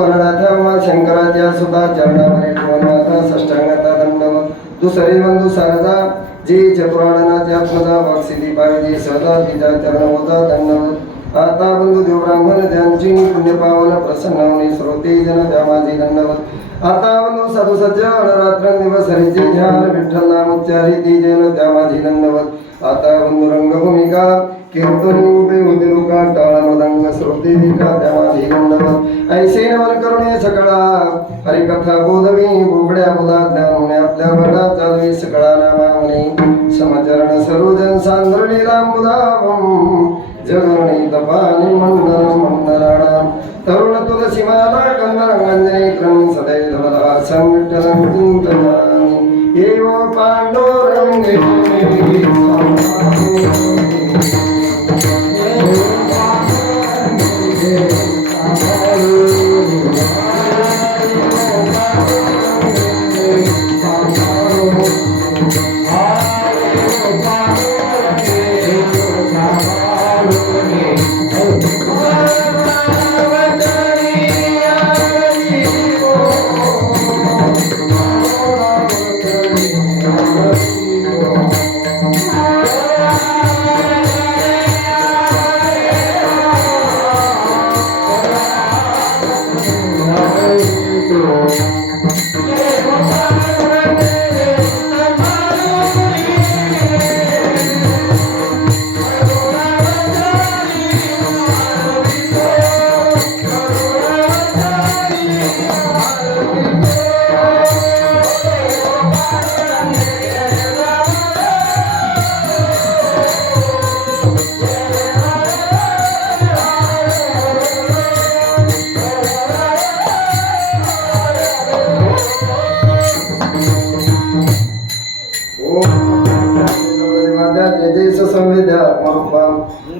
शंकराच्या सुधा चरणावरील माता साष्टांगाचा दंडवत दुसरे बंधू सरजा जी चतुराननाची आत्मजा वाक्सिदी पाविजी सदा तिच्या चरणवता दंडवत आता बंधू देव ब्राह्मण ज्यांची पुण्य पावन प्रसन्न होणे श्रोते जन द्या माझी दंडवत आता बंधू साधू सज्जन रात्र दिवस हरीचे ध्यान विठ्ठल नाम उच्चारी ती जन द्या माझी दंडवत आता बंधू रंगभूमिका कीर्तनी उभे उदिरुका टाळा मृदंग श्रोते दिका द्या माझी दंडवत ऐसे नमन करुणे सकळा हरिकथा बोधवी बोबड्या बोला ज्ञान आपल्या बडा चालवी सकळा नामा म्हणे समचरण सरोजन सांद्रणी रामबुधावम जगणी तपानी मंडल मंडलाणा तरुण तुलसी माला कंदरंगंजनी क्रम सदैव धवला संविठ्ठलं चिंतयामि एव पांडुरंगे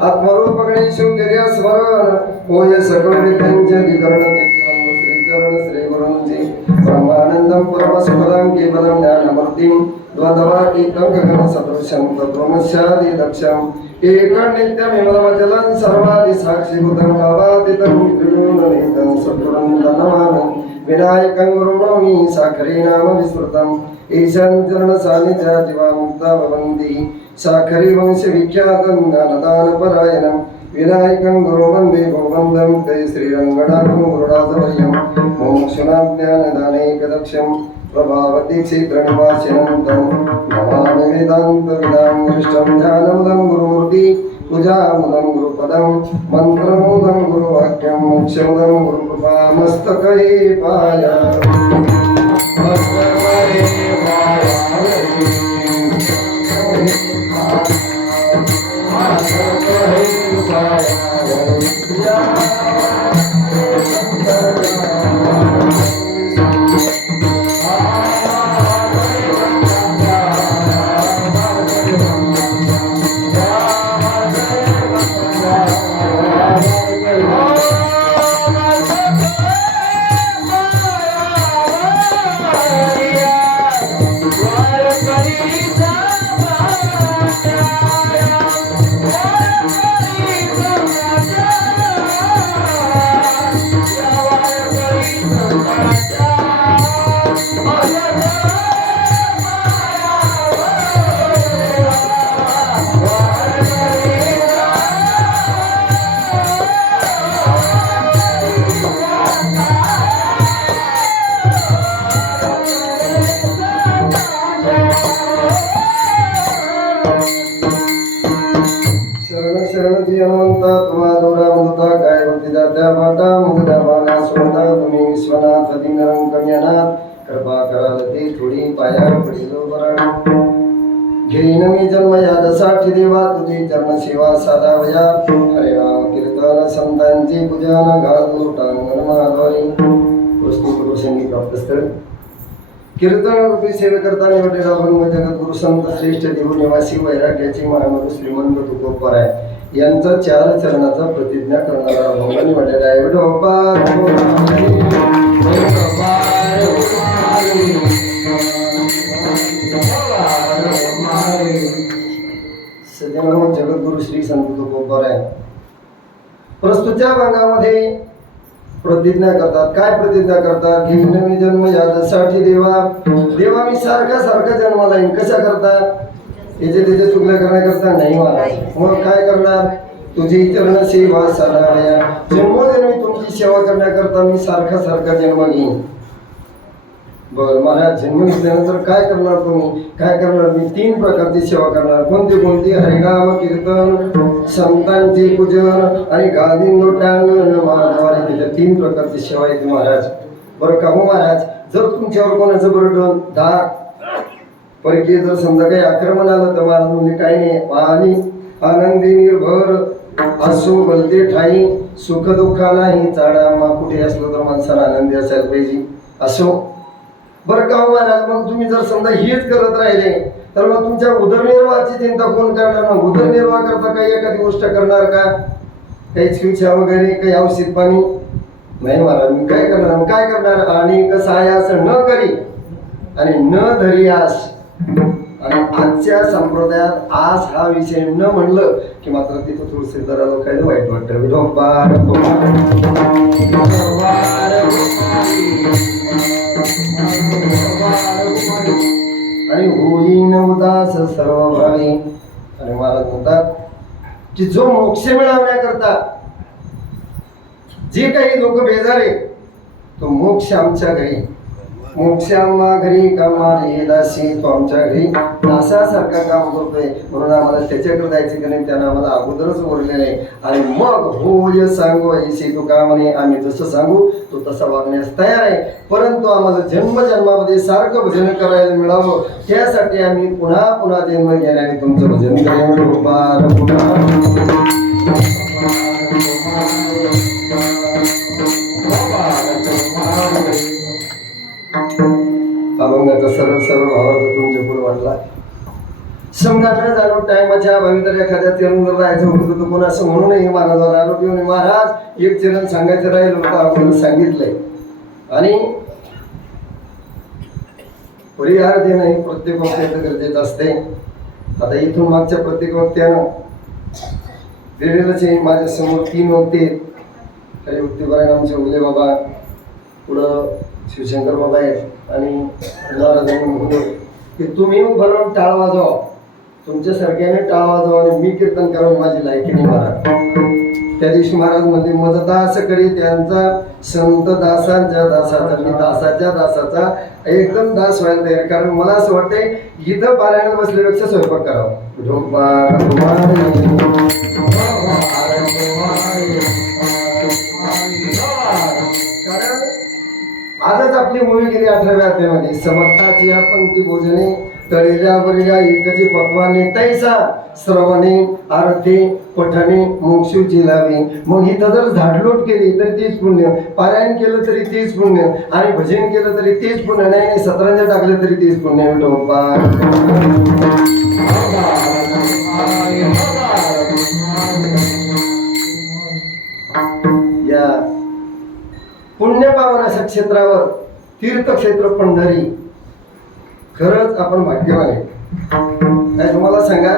आत्मरूप गणेश स्मरण होय सकळ विद्यांचे अधिकरण श्री चरण श्री गुरूंची ब्रह्मानंदम परमसुखदं केवलं ज्ञानमूर्तिं द्वन्द्वातीतं गगन सदृशं तत्त्वमस्यादि दक्षं एकं नित्यमिमलमचलं सर्वादि साक्षीभूतं भावातीतं त्रिगुणरहितं सद्गुरुं नमामि विनायकं गुरुं साखरी नाम विस्मृतम् ईशान चरण सानिध्या जीवामुक्ता भवन्ति साखरी वंश विख्यातं ज्ञानदान परायणं विनायकं गुरुवन्दे गोवन्दं ते श्रीरङ्गनाथं गुरुराजवर्यं मोक्षणां ज्ञानदानैकदक्षं प्रभावती क्षेत्रनिवासिनं नमामि वेदान्तविदां वरिष्ठं ध्यानमुदं गुरुमूर्ति पूजामुदं गुरुपदं मन्त्रमुदं गुरुवाक्यं मोक्षमुदं गुरुकृपा मस्तके पाया विश्वनाथ दिनरंग कन्यानाथ कृपा कराल ती थोडी पायार पडिलो वरण घेईन मी जन्म यादसाठी देवा तुझी चरण सेवा साधावया हरे राम कीर्तन संतांची पूजन घालू टांगण महाद्वारी पुस्तक संगीत प्राप्त स्थळ कीर्तन रूपी सेवे करता निवडलेला भंग जगत गुरु संत श्रेष्ठ देव निवासी वैराग्याची महामधु श्रीमंत तुकोबराय यांचा चार चरणाचा प्रतिज्ञा करणारा भंग निवडलेला आहे सज्जनांनो जगद्गुरु श्री संत तुकोबराय प्रस्तुतच्या भागामध्ये प्रतिज्ञा करतात. काय प्रतिज्ञा करतात? की नवी जन्म यासाठी देवा देवा मी सारखा जन्माला येईन. कशा करता? याचे त्याचे चुकल्या करण्याकरता नाही महाराज. मग काय करणार? तुझी चरण सेवा साधाया, जन्मोजन्मी तुमची सेवा करण्याकरता मी सारखा जन्म घेईन. बर महाराज, जन्म घेतल्यानंतर काय करणार तुम्ही? काय करणार? मी 3 प्रकारची सेवा करणार. कोणती? हरिनाम कीर्तन, संतांचे पूजन आणि गादी लोटांगण मानवाने. त्याच्या 3 प्रकारची सेवा येते महाराज. बरं का हो महाराज, जर तुमच्यावर कोणाचं बरडण धाक परकीय जर समजा काही आक्रमण आलं तर महाराज म्हणजे काही नाही, आणि आनंदी निर्भर असो बोलते ठाई, सुख दुःखा नाही चाडा. मग कुठे असलं तर माणसाला आनंदी असायला पाहिजे असो. बरं का हो महाराज, मग तुम्ही जर समजा हेच करत राहिले तर मग तुमच्या उदरनिर्वाहाची चिंता कोण करणार? मग उदरनिर्वाह करता काही एखादी गोष्ट करणार का? काही शिक्षा वगैरे, काही औषध पाणी नाही महाराज. मी काय करणार? काय करणार? आणि कसं आहे असं न करी आणि न धरी आस. आणि आजच्या संप्रदायात आस हा विषय न म्हणलं की मात्र तिथं थोडसे जरा लोकांना वाईट वाटतं. आणि होईन उदास सर्व भावी. आणि महाराज म्हणतात की जो मोक्ष मिळवण्याकरता जे काही लोक बेजारे, तो मोक्ष आमच्या घरी, मोक्ष आम्हा घरी कामाला दासी, तो आमच्या घरी दासासारखा काम करतोय. म्हणून आम्हाला त्याच्याकडे जायचं की नाही, त्यानं आम्हाला अगोदरच ओरलेलं आहे. आणि मग होय सांगू ऐशी तू का म्हणे, आम्ही जसं सांगू तो तसा वागण्यास तयार आहे. परंतु आम्हाला जन्मजन्मामध्ये सारखं भजन करायला मिळावं, त्यासाठी आम्ही पुन्हा जन्म घेण्याने तुमचं भजन करेन. अभंगाचा सरळ भावार्थ तुमच्या पुढे वाटला. समजा न जाणून टायमाच्या अभावी तर एखाद्या चरण राहायचं होतं तर कोण असं म्हणू नये महाराजावर आरोपी होणे. महाराज, एक चरण सांगायचं राहिलं होतं, आपण सांगितलंय. आणि परिहार देणं हे प्रत्येक वक्त्याचं गरजेचं असते. आता इथून मागच्या प्रत्येक वक्त्यानं दिलेलंच आहे. माझ्या समोर 3 वक्ते, काही वक्तीबरायण आमचे उले बाबा, पुढं शिवशंकर बाबा आहेत आणि महाराजांनी म्हणतो की तुम्ही भरून टाळ वाजवा, तुमच्यासारख्याने टाळ वाजवा आणि मी कीर्तन करावं, माझी लायकी नाही महाराज. त्या दिवशी महाराज म्हणजे मज दास करी त्यांचा संत दासांच्या दासाचा, मी दासाच्या दासाचा एकदम दास व्हायला तयार. कारण मला असं वाटतंय इथं पारायणात बसल्यापेक्षा स्वयंपाक करावा. कारण आजच आपली मूवी गेली 18व्या अध्यायामध्ये. समर्थाची या पंक्ती भोजने तळेल्या वरल्या एकची पक्वाने तैसा श्रवणे आरती पठणे मोक्षूची लावे. मग इथं जर झाडलोट केली तरी तेच पुण्य, पारायण केलं तरी तेच पुण्य, आणि भजन केलं तरी तेच पुण्य. नाही सतरंजा टाकले तरी तेच पुण्य. या पुण्यपावन अशा क्षेत्रावर तीर्थक्षेत्र पंढरी, खरंच आपण भाग्यवान आहे. काय तुम्हाला सांगा,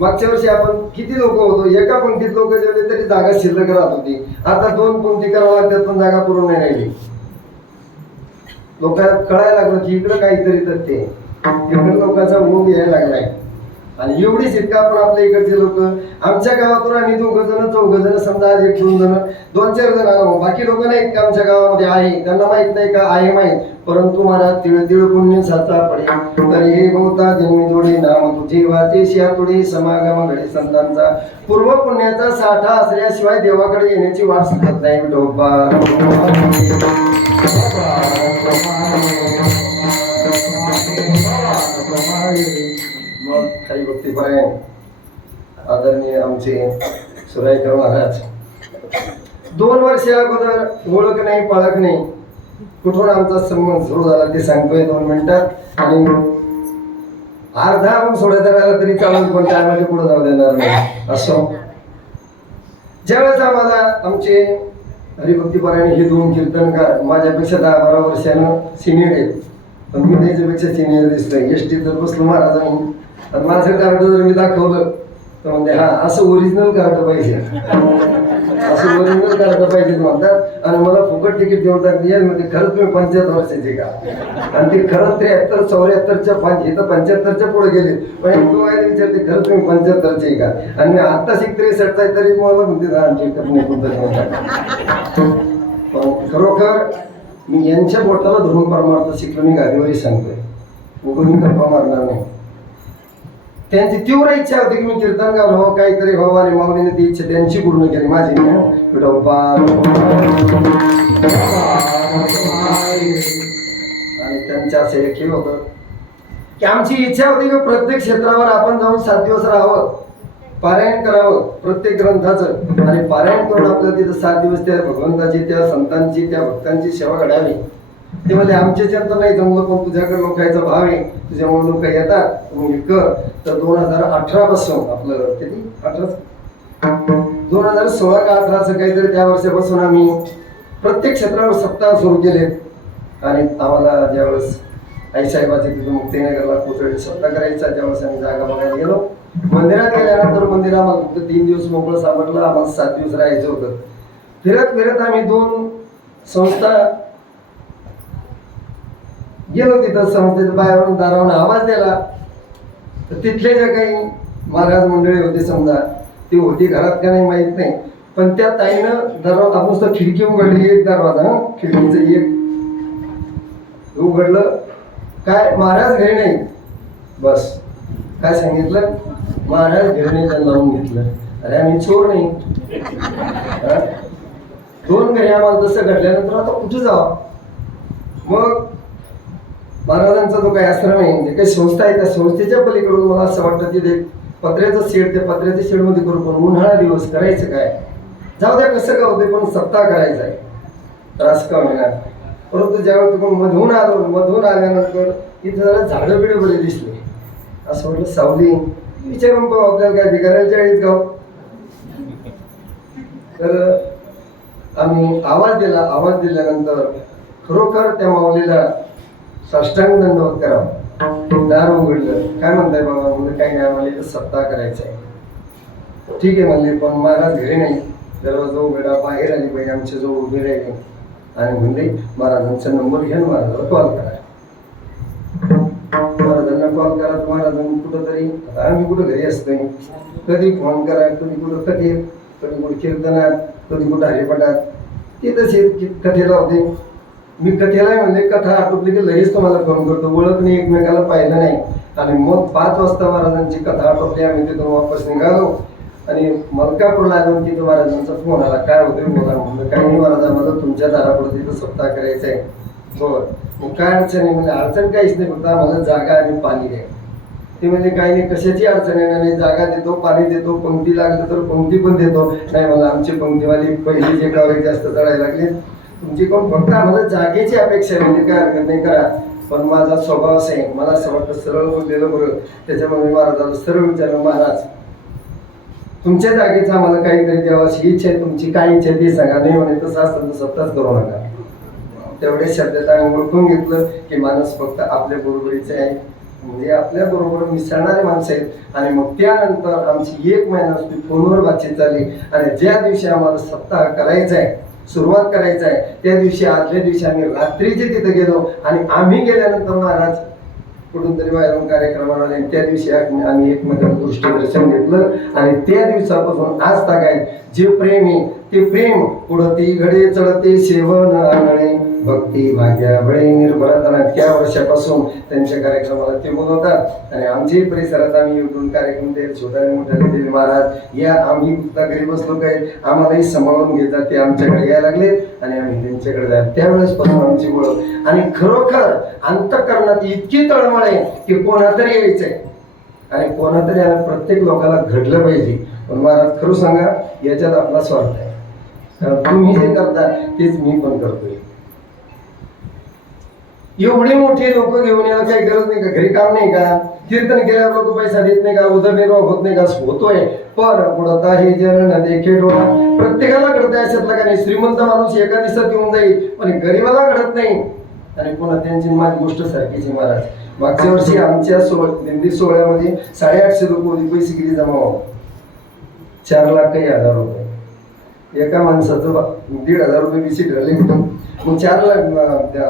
मागच्या वर्षी आपण किती लोक होतो, एका पंक्तीत लोक जेवले तरी जागा शिल्लक राहत होती. आता 2 पंक्ती करावं लागतात पण जागा पुरून नाही राहिली. लोकांना कळायला लागलं की इकडं काहीतरी तर ते इकडे लोकांचा मोग यायला लागलाय. आणि एवढीच इतका आपण आपल्या इकडचे लोक, आमच्या गावातून आम्ही 2 जण 4 जण समजा, आज 1-2 जण 2-4 जण आलो. बाकी लोक नाहीत का आमच्या गावामध्ये आहे, त्यांना माहित नाही का आहे माहित. परंतु महाराज तिळ तिळ पुण्य साचा पडे तरी हे बहुता जन्मी जोडी नाम तुझी वाचे शियापुढे समागम घडे. संतांचा पूर्व पुण्याचा साठा असल्याशिवाय देवाकडे येण्याची वाट सुटत नाही. मग काही भक्ती पारायण आदरणीय आमचे सुरायकर महाराज 2 वर्ष अगोदर ओळख नाही पाळख नाही, कुठून आमचा संबंध सुरू झाला ते सांगतोय 2 मिनिटात. आणि अर्धा मग सोडायचा राहिला तरी चालेल, पण त्यामध्ये पुढे जाऊ देणार नाही. असो, ज्यावेळेस आम्हाला आमचे हरिभक्तीपरायण हे 2 कीर्तनकार माझ्यापेक्षा 10-12 वर्षानं सिनियर आहेत, पण मी त्याच्यापेक्षा सिनियर दिसतोय. एसटी जर बसलो महाराजांनी आणि माझं कार्ड जर मी दाखवलं तर म्हणते हा असं ओरिजिनल कार्ड पाहिजे, असं ओरिजिनल कार्ड पाहिजे म्हणतात. आणि मला फुकट तिकीट देऊन टाकली म्हणजे खरंच तुम्ही 75 वर्षाचे का? आणि ते खरंच 73 74च्या इथं 75च्या पुढे गेले. पण तो आहे विचारते खरंच तुम्ही 75चे का? आणि मी आता 63 आहे तरी मला म्हणते पण खरोखर मी यांच्या बोटाला धरून परमार्थ शिकलो. मी गाडीवरही सांगतोय, कोणी गप्पा मारणार नाही. त्यांची तीव्र इच्छा होती की मी कीर्तन गाव हो काहीतरी हो, आणि माऊलीने ती इच्छा त्यांची पूर्ण केली, माझी आणि त्यांच्या असं एक हे होतं की आमची इच्छा होती की प्रत्येक क्षेत्रावर आपण जाऊन 7 दिवस राहावं, पारायण करावं प्रत्येक ग्रंथाचं, आणि पारायण करून आपल्याला तिथं 7 दिवस त्या भगवंताची, त्या संतांची, त्या भक्तांची सेवा घडावी. ते म्हणजे आमच्या तर नाही जमलं, पण तुझ्याकडे लोकांचा भाव आहे, तुझ्यामुळे लोक येतात म्हणजे कर. तर 2018 पासून आपलं किती 2016 का 18 असं काहीतरी त्या वर्षापासून आम्ही प्रत्येक क्षेत्रावर सप्ताह सुरू केले. आणि आम्हाला ज्यावेळेस आईसाहेबाचे तिथं मुक्तीनगरला कोथळी सप्ताह करायचा, त्यावेळेस आम्ही जागा बघायला गेलो. मंदिरात गेल्यानंतर मंदिर आम्हाला फक्त 3 दिवस मोकळं सापडलं, आम्हाला 7 दिवस राहायचं होतं. फिरत फिरत आम्ही 2 संस्था गेलो. तिथं संस्थेत बाहेरून दारावरून आवाज दिला, तर तिथले जे काही महाराज मंडळी होते समजा, ती होती घरात का नाही माहित नाही, पण त्या ताईनं दरवाजा नुसतं खिडकी उघडली, एक दरवाजा खिडकीचं एक उघडलं, काय महाराज घरी नाही, बस काय सांगितलं, महाराज घरी नाही, त्यांना लावून घेतलं. अरे आम्ही चोर नाही. 2 घरी आम्हाला तसं घडल्यानंतर आता कुठे जावं? मग महाराजांचा जो काही आश्रम आहे, जे काही संस्था आहे, त्या संस्थेच्या पलीकडून मला असं वाटतं तिथे पत्र्याचं शेड, त्या पत्र्याच्या शेडमध्ये करू, पण उन्हाळा दिवस करायचं काय, जाऊ द्या कसं का होते, पण सप्ताह करायचा आहे, त्रास का होणार. परंतु ज्यावेळेस तुम्ही मधून आल्यानंतर इथं जरा झाडं बिडं बरे दिसले. असं म्हटलं सावली विचारून पाहू आपल्याला काय भिकाऱ्याच्या वेळीच गाव. तर आम्ही आवाज दिला. आवाज दिल्यानंतर खरोखर त्या माऊलीला साष्टांग दंडवत करावं. दार उघडलं, काय म्हणताय बाबा? म्हणजे काही नाही, आम्हाला सप्ताह करायचा आहे. ठीक आहे म्हणले, पण महाराज घरी नाही. दरवाजा उघडा, बाहेर आली पाहिजे, आमच्या जवळ उभे राहिले आणि म्हणले महाराजांचा नंबर घ्या, महाराजाला कॉल करा. महाराजांना कॉल करा, महाराजांनी कुठं तरी, आम्ही कुठं घरी असतोय, कधी फोन करा, कधी कुठं कथेत, कधी कुठं कीर्तनात, कधी कुठं हरिपाठात, ते तसे कथेला होते. मी कथेला म्हणले कथा आटोपली की लगेच तुम्हाला फोन करतो, ओळख नाही, एकमेकाला पाहिलं नाही. आणि मग 5 वाजता महाराजांची कथा आटोपली, आम्ही तिथून वापस निघालो आणि मलकापूरला आलो. तिथं महाराजांचा फोन आला, काय होतोय बोला. म्हणलं काही नाही महाराज, आम्हाला तुमच्या दारापुढे तिथं सप्ताह करायचा आहे. बरं, मग काय अडचण आहे? म्हणजे अडचण काहीच नाही, फक्त आम्हाला जागा आणि पाणी द्या. ते म्हणजे काही नाही, कशाची अडचण येणार नाही, जागा देतो, पाणी देतो, पंक्ती लागली तर पंक्ती पण देतो. नाही मला आमची पंक्तीवाली पहिली जे गावे जास्त चढायला लागले, तुमची कोण, फक्त आम्हाला जागेची अपेक्षा आहे, म्हणजे काय हरकत नाही करा. पण माझा स्वभाव असा आहे, मला असं वाटतं सरळ बोललेलं बरं. त्याच्यामुळे मी महाराजाला सरळ विचारलं, महाराज तुमच्या जागेचं आम्हाला काहीतरी द्यावं अशी इच्छा आहे, तुमची काय इच्छा आहे ते सांगा. नाही म्हणे तसं असतं तर सप्ताहच करू नका. तेवढ्या शब्दात आम्ही ओळखून घेतलं की माणूस फक्त आपल्या बरोबरीचे आहे, म्हणजे आपल्या बरोबर मिसळणारे माणसं आहेत. आणि मग त्यानंतर आमची 1 महिना फोनवर बातचीत झाली. आणि ज्या दिवशी आम्हाला सप्ताह करायचा आहे, सुरुवात करायचं आहे, त्या दिवशी आदल्या दिवशी आम्ही रात्रीचे तिथे गेलो. आणि आम्ही गेल्यानंतर महाराज कुठून तरी बाहेरून कार्यक्रमाला आले. त्या दिवशी आम्ही एकमेकांना दृष्टी दर्शन घेतलं. आणि त्या दिवसापासून आज तागायत जे प्रेम आहे ते प्रेम पुढती घडे चढते सेवन आंगणे भक्ती भाग्या बळे निर्भरताना त्या वर्षापासून त्यांच्या कार्यक्रमाला ते बोलवतात. आणि आमच्याही परिसरात आम्ही उठून कार्यक्रम ते छोट्याने मोठ्याने दिले. महाराज या, आम्ही घरी बसलो काय, आम्हालाही सांभाळून घेतात, ते आमच्याकडे यायला लागले आणि आम्ही त्यांच्याकडे जायला. त्यावेळेसपासून आमची ओळख. आणि खरोखर अंतःकरणात इतकी तळमळ आहे की कोणातरी यायचंय आणि कोणातरी प्रत्येक लोकांना घडलं पाहिजे. पण महाराज खरं सांगा, याच्यात आपला स्वार्थ आहे. तुम्ही जे करता तेच मी पण करतोय. एवढे मोठे लोक घेऊन यायला काही गरज नाही का? घरी काम नाही का? कीर्तन केल्यावर लोक पैसा देत नाही का? उदरनिर्वाह होत नाही का? होतोय. पण पुढता हे जन देखे डोळा प्रत्येकाला घडतंय. अशातला का नाही, श्रीमंत माणूस एका दिवसात येऊन जाईल, पण गरीबाला घडत नाही. आणि पुन्हा त्यांची माझी गोष्ट सारखीची. महाराज मागच्या वर्षी आमच्या दिंडी सोहळ्यामध्ये 850 रुपये पैसे किती जमा व्हावं. 4,00,000 काही हजार रुपये एका माणसाचं 1,500 रुपये बिसी ठरले. मग 4,00,000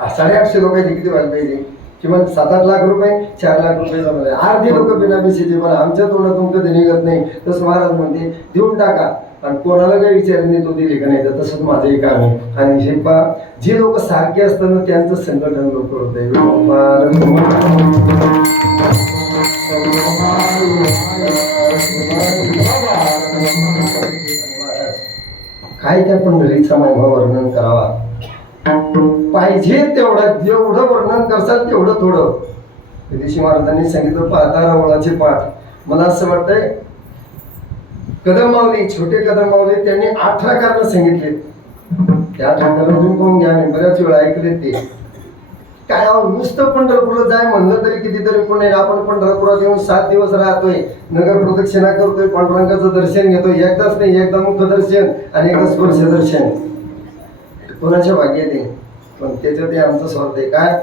850 लोकांची किती व्हायला पाहिजे? किंवा 7-8 लाख रुपये, 4,00,000 रुपये जमा. अर्धी लोक बिना बिसीचे, पण आमच्या तोंडातून कधी निघत नाही. तसं महाराज म्हणते देऊन टाका, आणि कोणाला काही विचारणे तो दिली का नाही, तर तसंच माझंही काम आहे. आणि हे पा जे लोक सारखे असताना त्यांचं संघटन लोक होते. काय त्या पंढरीचा महिमा वर्णन करावा, पाहिजे तेवढं, जेवढं वर्णन करसाल तेवढं थोडं. विदेशी महाराजांनी सांगितलं पाहता रावळाचे पाठ. मला असं वाटतंय कदम माऊली, छोटे कदम माऊली, त्यांनी 18 कारण सांगितले. त्या 18 कारण तुम्ही कोण घ्या, मी बऱ्याच वेळा ऐकले. ते काय नुसतं पंढरपूरला जाय म्हणलं तरी कितीतरी पुणे. आपण पंढरपुरात येऊन 7 दिवस राहतोय, नगर प्रदक्षिणा करतोय, पांडुरंगाचं दर्शन घेतोय. एकदाच नाही, एकदा मुख दर्शन आणि एकदा स्पर्श दर्शन. कोणाच्या भाग्यात आहे, पण त्याच्यात आमचं स्वार्थ आहे. काय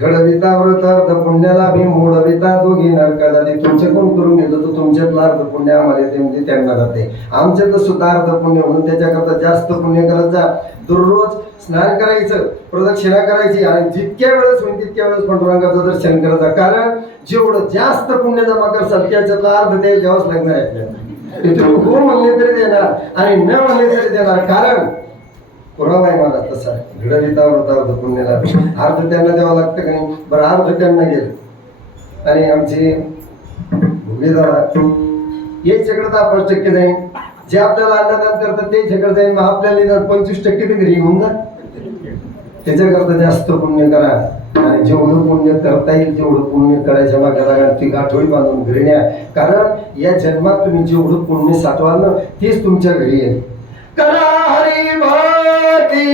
घडविता व्रत अर्ध पुण्याला भी मोडविता दोघी नरका जाते. तुमचे कोण करून घेतो तर तुमच्यातला अर्ध पुण्य आम्हाला येते, म्हणजे त्यांना जाते. आमच्यातलं सुद्धा अर्ध पुण्य, म्हणून त्याच्याकरता जास्त पुण्य करत जा. दररोज स्नान करायचं, प्रदक्षिणा करायची, आणि जितक्या वेळेस होईल तितक्या वेळेस पांडुरंगाचं दर्शन करत जा. कारण जेवढं जास्त पुण्य जमा करसाल त्याच्यातला अर्ध तेल द्यावंच लागणार आहे आपल्याला. हो म्हणले तरी देणार आणि न म्हणले तरी देणार. कारण पुरावा आहे मला तसा. घडविता व्रत अर्ध पुण्याला, अर्ध त्यांना द्यावं लागतं का नाही? बरं, अर्ध त्यांना गेलं. आणि आमचे भुगेदार याच्याकडे तर 5% जाईल. जे आपल्याला अन्नदान करतात ते झगड जाईल. मग आपल्याला 25% ते घरी घेऊन जा. त्याच्याकरता जास्त पुण्य करा, आणि जेवढं पुण्य करता येईल तेवढं पुण्य करायच्या मागे लागा. ती गाठोडी बांधून घरी न्या. कारण या जन्मात तुम्ही जेवढं पुण्य साठवाल ना, तेच तुमच्या घरी येईल. करा हरी भारती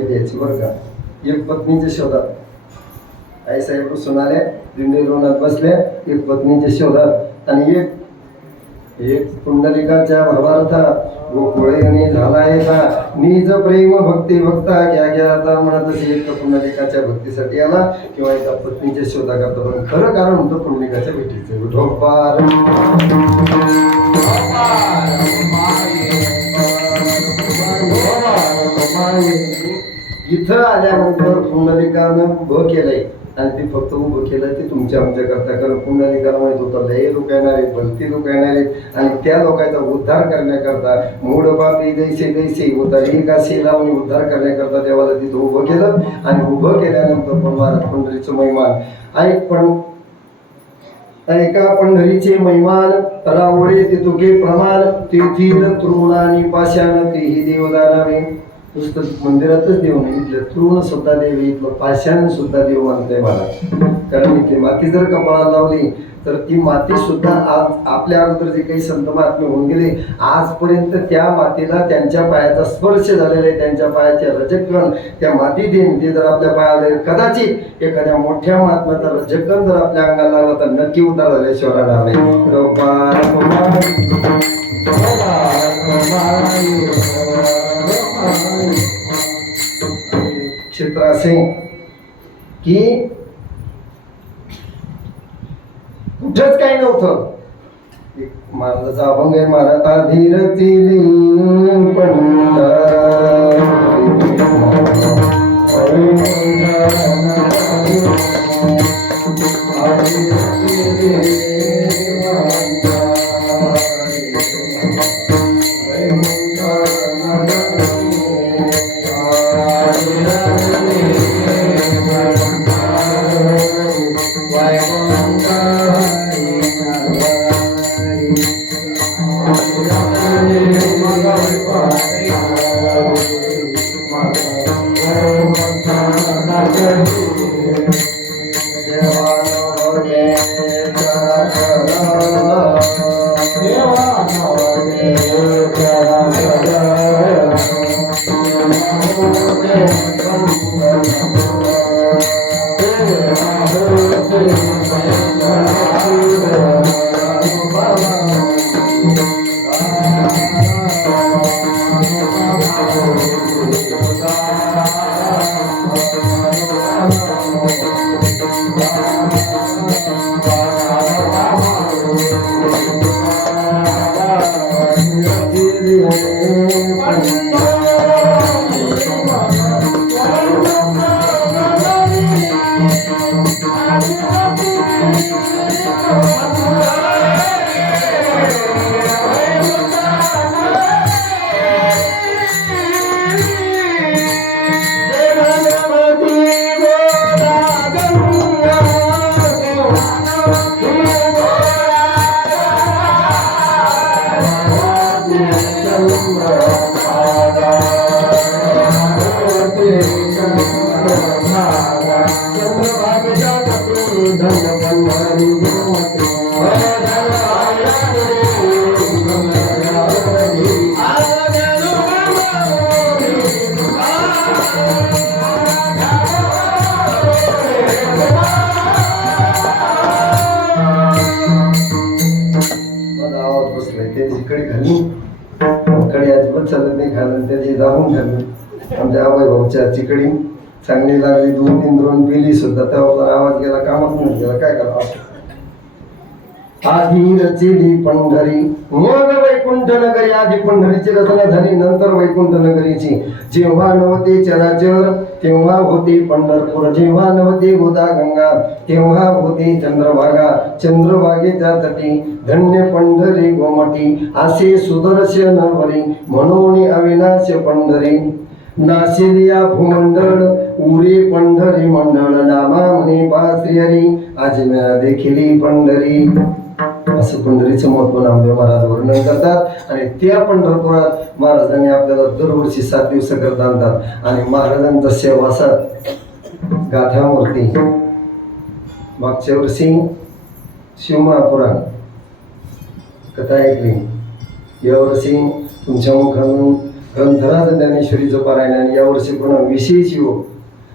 द्यायची बरं का. एक पत्नीच्या शोधात आई साहेब सुनाले दिंडी रोवणात बसले, एक पत्नीच्या शोधात, आणि एक पुंडलिकाच्या भरभारता गोकुळे झालाय का निज प्रेम भक्ती भक्ता घ्या घ्या आता म्हणत असे. एक पुंडलिकाच्या भक्तीसाठी आला किंवा एका पत्नीच्या शोधा करतो, पण खरं कारण होतं पुंडलिकाच्या भेटीचं. ढोपार इथं आल्यानंतर पुंडलिकानं उभं केलंय, आणि ते फक्त उभं केलं ते तुमच्या आमच्या करता. कारण पुंडलिकाला माहित होतं लय लोक येणार आहेत, भलती लोक येणार आहेत, आणि त्या लोकांचा उद्धार करण्याकरता मूळ पापी दैसे दैसे उतारी काशी लावून उद्धार करण्याकरता देवाला तिथं उभं केलं. आणि उभं केल्यानंतर पण महाराज पंढरीचं महिमान ऐका पंढरीचे महिमान रावळे ते तुके प्रमाण तेथील तृण आणि पाषाण तेही देवदानावे. नुसतं मंदिरातच देव नाही, इथलं तृण सुद्धा देव, इथलं पाषाण सुद्धा देव मानतंय मला. कारण इथे माती जर कपाळाला लावली तर ती माती सुद्धा आज आपल्या अगोदर जे काही संत महात्मे होऊन गेले आजपर्यंत त्या मातीला त्यांच्या पायाचा स्पर्श झालेला आहे. त्यांच्या पायाचे रजकण त्या माती देईन, ते जर आपल्या पायाला कदाचित एखाद्या मोठ्या महात्म्याचा रजकण जर आपल्या अंगाला लागला तर नक्की उतार झाल्याशिवाय राहणार नाही. क्षेत्र असे की कुठंच काही नव्हतं. महाराजाचा अभंग आहे, मारता धीरतील कडे घालली कडे अजिबात चालत नाही घालून त्याची दाबून घालली आमच्या आबाई भाऊच्या चिकडी चांगली लागली 2-3 द्रोण पिली सुद्धा तेव्हा आवाज गेला कामात नाही गेला काय करावं आधी रचिली पंढरी मग वैकुंठ नगरी आधी पंढरीची रचना झाली नंतर वैकुंठ नगरीची जेव्हा नव्हते चराचर तेव्हा होती पंढरपूर जेव्हा नव्हती गोदा गंगा तेव्हा होती चंद्रभागा चंद्रभागेच्या तटी धन्य पंढरी गोमटी असे सुदर्शन वरी म्हणून अविनाश पंढरी नाशिलिया भूमंडळ उरे पंढरी मंडळ नामा म्हणे श्री हरी आजम्या देखील पंढरी असं पंढरीचं महत्व नामदेव महाराज वर्णन करतात आणि त्या पंढरपुरात महाराजांनी आपल्याला दरवर्षी 7 दिवस करता आणतात आणि महाराजांचा सेवासात गाथामूर्ती मागच्या वर्षी शिवमहापुराण कथा ऐकली यावर्षी तुमच्या मुखातून ग्रंथराज ज्ञानेश्वरीचं पारायण आणि यावर्षी पुन्हा विशेष योग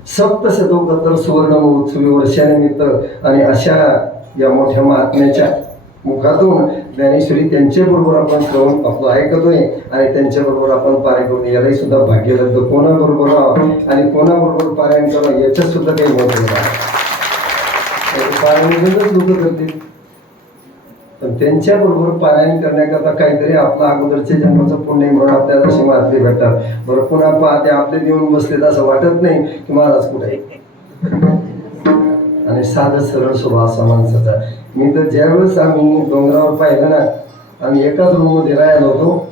सप्तशतोत्तर सुवर्ण महोत्सवी वर्षानिमित्त आणि अशा या मोठ्या महात्म्याच्या मुखातून ज्ञानेश्वरी त्यांच्याबरोबर आपण श्रवण आपलं ऐकतोय आणि त्यांच्याबरोबर आपण पारायण करून यालाही सुद्धा भाग्य लागतं कोणाबरोबर आणि कोणाबरोबर पारायण करणं याच्यात सुद्धा काही महत्व नाही पारायण लोक करतील पण त्यांच्याबरोबर पारायण करण्याकरता काहीतरी आपला अगोदरच्या जन्माचं पुण्य म्हणून आपल्याला अशी महात्मे भेटतात बरं पुन्हा पाहते आपले देऊन बसलेत असं वाटत नाही की महाराज कुठे आहे आणि साधं सरळ स्वभाव असा माणसाचा मी तर ज्यावेळेस आम्ही डोंगरावर पाहिलं ना आम्ही एकाच रूममध्ये राहिलो होतो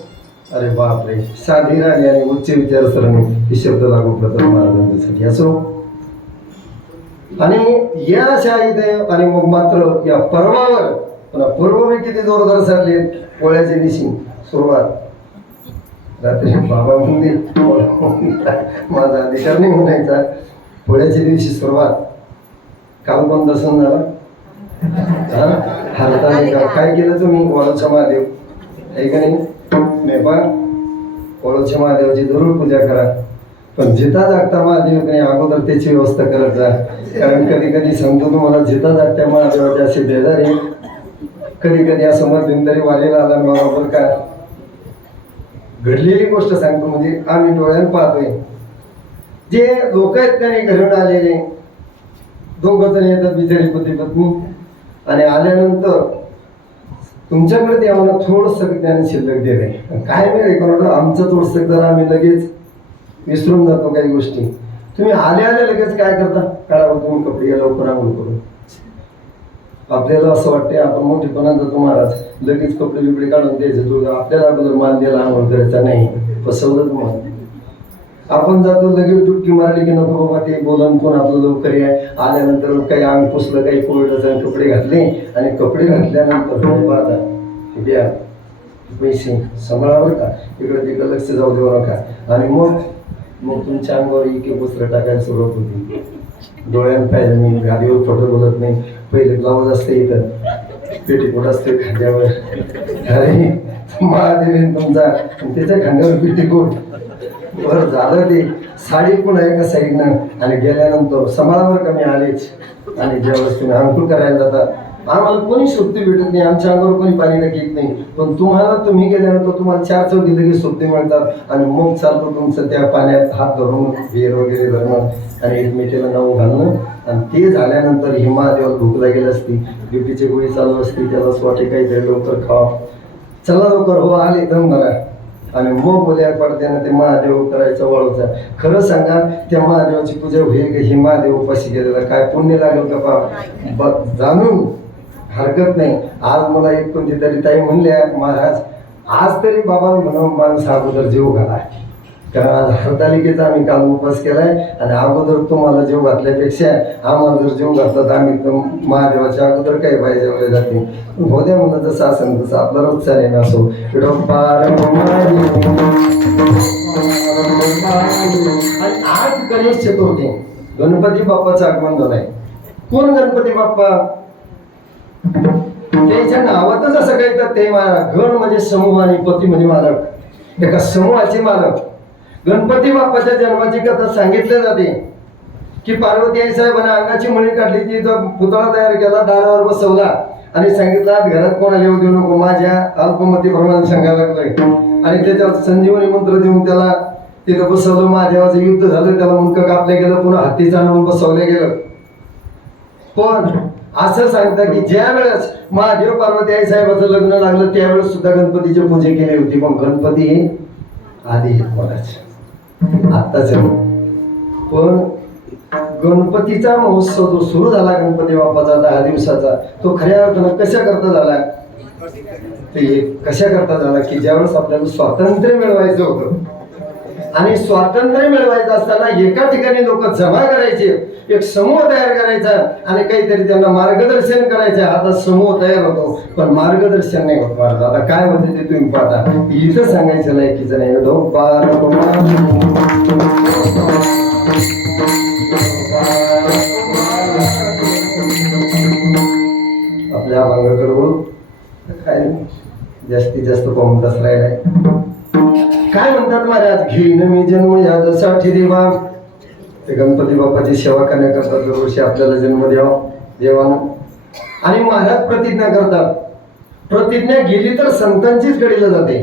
अरे बापरे साधी राणी आणि उच्च विचारसरणी हे शब्द लागू करतात महाराजांच्यासाठी असो आणि या अशा इथे आणि मग मात्र या पर्वावर पुन्हा पूर्व किती जोरदार चालले पोळ्याच्या दिवशी सुरुवात रात्री बाबा म्हणले माझा अधिकार नाही म्हणायचा पोळ्याच्या दिवशी सुरुवात काल पण दर्शन झालं हाताने काय केलं तुम्ही वळूच्या महादेव आहे का नाही मेपा वळूच्या महादेवाची जरूर पूजा करा पण जिता जागता महादेव नाही अगोदर त्याची व्यवस्था करत जा कारण कधी कधी सांगतो तुम्हाला जिता जागत्या महादेवाचे असे बेजारी कधी कधी असं मध्यंतरी वारीला आला बरोबर का घडलेली गोष्ट सांगतो म्हणजे आम्ही डोळ्यानं पाहतोय जे लोक आहेत त्याने घरून आलेले 2 जण येतात बिचारी पती पत्नी आणि आल्यानंतर तुमच्याकडे ते आम्हाला थोडंसं ज्ञान शिल्लक दिले काय मिळेल कोणाला आमचं थोडंसं जर आम्ही लगेच विसरून जातो काही गोष्टी तुम्ही आले लगेच काय करता काढावं तुम्ही कपडे लवकर आंघोळ करून आपल्याला असं वाटते आपण मोठेपणात जातो महाराज लगेच कपडे बिपडे काढून द्यायचं तुझं आपल्याला अगोदर मान द्यायला आंघोळ करायचा नाही फसवलं तुम्हाला आपण जातो लगेच डुबकी मारली की नको बाबा ते बोलून पण आपलं लवकर आहे आल्यानंतर काही अंग पुसलं काही कोरडं कपडे घातले आणि कपडे घातल्यानंतर द्या पैसे सांभाळावर का, इकडे तिकडे लक्ष जाऊ देऊ नका. आणि मग तुमच्या अंगावर एक वस्त्र टाकायला सुरुवात होती. डोळ्यात पाहिजे मी गादीवर फोटो बोलत नाही. पहिले ब्लाऊज असते इथं, पेटीकोट असते खांद्यावर. अरे महादेव तुमचा त्याच्या खांद्यावर पेटीकोट. बरं झालं ते साडी पण आहे एका साईडनं. आणि गेल्यानंतर सांभाळावर कमी आलेच. आणि ज्यावेळेस तुम्ही अंकुर करायला जाता, आम्हाला कोणी सुट्टी भेटत नाही, आमच्या अंगावर कोणी पाणी घेत नाही. पण तुम्ही गेल्यानंतर तुम्हाला 4 चौकी लगेच सुट्टी मिळतात. आणि मग चालतो तुमचं त्या पाण्यात हात धरून बेर वगैरे धरणं आणि एकमेकीला नाव घालणं. आणि ते झाल्यानंतर ही महादेवाला भूक लागेल असती, ड्युटीची गोळी चालू असती, त्याला वाटे काहीतरी लवकर खावा, चला लवकर हो आले दम धरा. आणि मग बोल्या पडत्यानं ते महादेव करायचं वळवचा. खरं सांगा त्या महादेवाची पूजा होईल का? ही महादेव उपाशी गेलेला काय पुण्य लागेल का? जाणून हरकत नाही. आज मला एक कोणती तरी ताई म्हणल्या, महाराज आज तरी बाबा म्हणून माणूस अगोदर जीव घाला. कारण आज हरतालिकेचा आम्ही काल उपास केलाय. आणि अगोदर तुम्हाला जीव घातल्यापेक्षा आम्हाला जर जीव घातला तर आम्ही महादेवाच्या अगोदर काही पाहिजे वगैरे जाते. होद्या म्हणून जसं असेल तसं आपला रोजचा नेहमी असो. आणि आज गणेश चतुर्थी, गणपती बाप्पाचं आगमन झालंय. कोण गणपती बाप्पा? त्याच्या नावातच असं काही तर ते महाराज. गण म्हणजे समूह आणि पती म्हणजे मालक, एका समूहाचे मालक. गणपती बाप्पाच्या जन्माची कथा सांगितली जाते की पार्वती आई साहेबांना अंगाची मणी काढली, ती जो पुतळा तयार केला, दारावर बसवला आणि सांगितलं घरात कोणाला येऊ देऊ नको, माझ्या अल्पमती प्रमाणे सांगायला लागलोय. आणि त्याच्यावर संजीवनी मंत्र देऊन त्याला तिथं बसवलं. महादेवाचं युद्ध झालं, त्याला मुंडकं कापलं गेलं, पुन्हा हत्तीचं आणून बसवलं गेलं. पण असं सांगतात की ज्या वेळेस महादेव पार्वती आई साहेबाचं लग्न लागलं त्यावेळेस सुद्धा गणपतीची पूजा केली होती. पण गणपती हे आधी आहेत महाराज, आत्ताच. पण गणपतीचा महोत्सव जो सुरू झाला गणपती बाप्पाचा 10 दिवसाचा, तो खऱ्या अर्थानं कशा करता झाला? ते कशा करता झाला की ज्यावेळेस आपल्याला स्वातंत्र्य मिळवायचं होतं, आणि स्वातंत्र्य मिळवायचं असताना एका ठिकाणी लोक जमा करायचे, एक समूह तयार करायचा आणि काहीतरी त्यांना मार्गदर्शन करायचं. आता समूह तयार होतो पण मार्गदर्शन नाही होत. महाराज आता काय होते ते तुम्ही पाहता. इथं सांगायचं लायकीचं नाही. आपल्या अभंगाकडून काय जास्तीत जास्त पाहून तास राहिलाय. काय म्हणतात महाराज? घेईन मी जन्म यासाठी देवा. ते गणपती बाप्पाची सेवा करण्याकरता दरवर्षी आपल्याला जन्म द्यावा देवानं. आणि महाराज प्रतिज्ञा करतात. प्रतिज्ञा गेली तर संतांचीच घडीला जाते,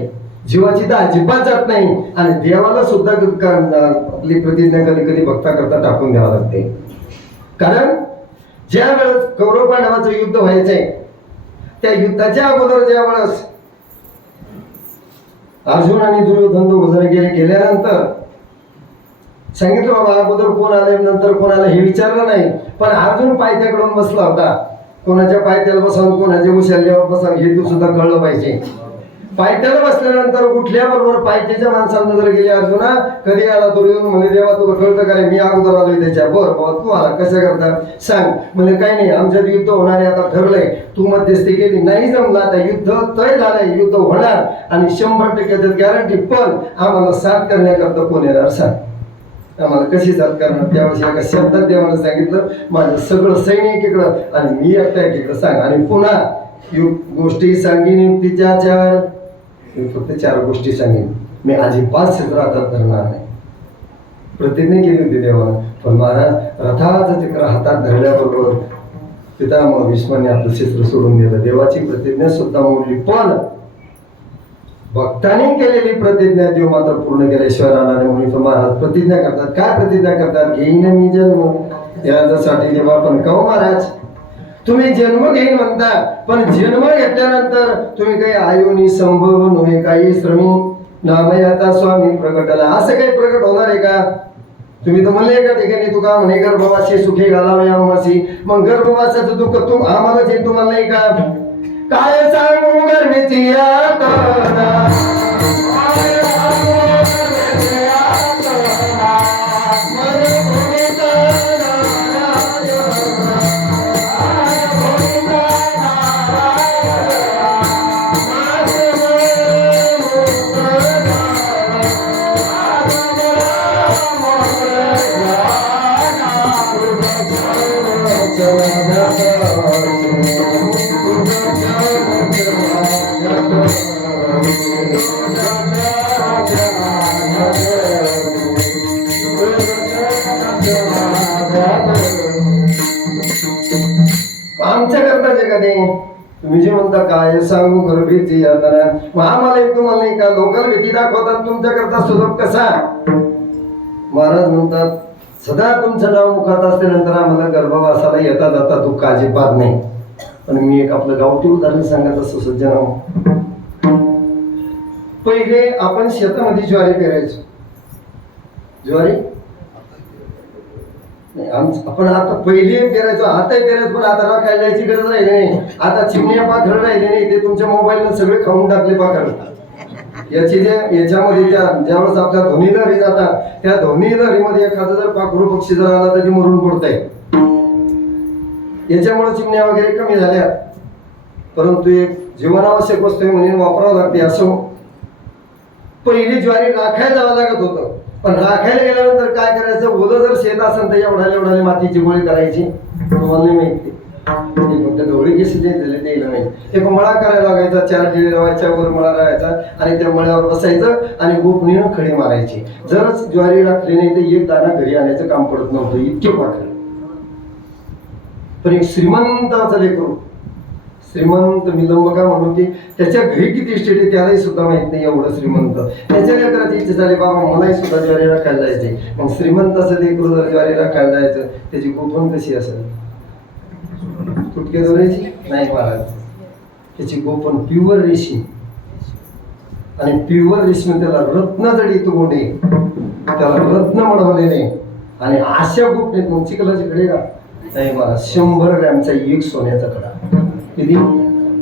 जीवाची तर अजिबात जात नाही. आणि देवाला सुद्धा आपली प्रतिज्ञा कधी कधी भक्ता करता टाकून द्यावं लागते. कारण ज्या वेळेस कौरव पांडवाचं युद्ध व्हायचंय, त्या युद्धाच्या अगोदर ज्या वेळेस अर्जुन आणि दुर्योधन दोघं गेल्यानंतर सांगितलं बाबा अगोदर कोण आले नंतर कोणाला हे विचारलं नाही. पण अर्जुन पायथ्याकडून बसला होता. कोणाच्या पायथ्याला बसावून कोणाच्या उशाल्यावर बसावून हे तू सुद्धा कळलं पाहिजे. पायथ्याला बसल्यानंतर उठल्याबरोबर पायथ्याच्या माणसांना जर गेले, अर्जुना कधी आला दुर्योधन? म्हणजे देवा तुला कळतं का रे? मी अगोदर आलोय त्याच्या. बरं बाबा तू आला कसं करता सांग. म्हणजे काही नाही, आमच्यात युद्ध होणारे आता ठरलंय, तू मध्यस्थी केली, नाही जमलं आता युद्ध तय झालंय, युद्ध होणार आणि 100% गॅरंटी. पण आम्हाला साथ करण्याकरता कोण येणार सांग, आम्हाला कशी साथ करणार? त्यावेळेस एका शब्दात देवाला सांगितलं, माझं सगळं सैनिक इकडं आणि मी एकटा इकडं सांग. आणि पुन्हा गोष्टी सांगीन युक्तीच्या 4, फक्त 4 गोष्टी सांगेन, मी अजिबात चित्र हातात धरणार नाही. प्रतिज्ञा केली होती देवानं. पण महाराज रथाचं चक्र हातात धरल्याबरोबर पितामह भीष्माने आपलं शस्त्र सोडून दिलं. देवाची प्रतिज्ञा सुद्धा मोडली. पण भक्तांनी केलेली प्रतिज्ञा देव मात्र पूर्ण केल्याशिवाय राहणार नाही. म्हणून महाराज प्रतिज्ञा करतात. काय प्रतिज्ञा करतात? घेईन मी जन्म यासाठी देवा. पण का महाराज तुम्ही जन्म घेईन म्हणता, पण जन्म घेतल्यानंतर तुम्ही काही आयोनी संभव नव्हे काही श्रमी नामयाचा स्वामी प्रगटला, असं काही प्रगट होणार आहे का? तुम्ही तर म्हणले एका ठिकाणी तुका म्हणे गर्भवासी सुखी घालावे आम्हासी. मग गर्भवासाचं दुःख आम्हाला जे तुम्हाला नाही का? काय सांगू गर्भेची यातना, मध्ये सांगू गर्भीची यातना. आम्हाला एक तुम्हाला नाही का लोकांना भीती दाखवतात, तुमच्याकरता सुलभ कसा. महाराज म्हणतात सदा तुमचं नाव मुखात असल्यानंतर आम्हाला गर्भवासाला येता जाता दुःख अजिबात नाही. पण मी एक आपलं गावठी उदाहरण सांगत असतो सज्जनांनो. पहिले आपण शेतामध्ये ज्वारी पेरायचो. ज्वारी आपण आता पहिले पेरायचो, आताही पेरायचो, पण आता राखायला जायची गरज राहिली नाही. आता चिमण्या पाखरं राहिले नाही, ते तुमच्या मोबाईलनं सगळे खाऊन टाकले पाखरं. याची जे याच्यामध्ये ज्यावेळेस आपल्या ध्वनी लहरी जातात, त्या ध्वनी लहरीमध्ये एखादं जर पाखरू पक्षी जर आला तर ती मरून पडतंय. याच्यामुळे चिमण्या वगैरे कमी झाल्या. परंतु एक जीवनावश्यक वस्तू म्हणून वापरावं लागते. असो पहिली ज्वारी राखायला जावं लागत होतं, पण राखायला गेल्यानंतर काय करायचं, ओलं जर शेत असेल तर एवढ्याला मातीची गोळी करायची. तुम्हाला नाही माहिती, फक्त ढोळी केसी द्यायला नाही. एक मळा करायला लागायचा, 4 ढिळे लावायच्या, वर मळा राहायचा आणि त्या मळ्यावर बसायचं आणि गोपनीनं खडी मारायची. जरच ज्वारी राखली नाही तर एक दाना घरी आणायचं काम पडत नव्हतं, इतके पाखर. पण एक श्रीमंताचा लेकरू, श्रीमंत मिलंबका म्हणून की त्याच्या घरी किती इस्टेट आहे त्यालाही सुद्धा माहित नाही, एवढं श्रीमंत. त्याच्या लेकराची इच्छा झाली बाबा मलाही सुद्धा ज्वारी राखायला जायचे. मग श्रीमंताचं लेकरू जर ज्वारी राखायला जायचं, त्याची गोपन कशी असेल, तुटके दोरायची नाही महाराज. त्याची गोपन प्युअर रेशीम, आणि प्युअर रेशीम त्याला रत्न जडी तो गोंडे, त्याला रत्न मळवलेले. आणि अशा गोपनीत मग चिखलाची कडे का नाही महाराज, 100 ग्रॅमचा एक सोन्याचा कडा. किती?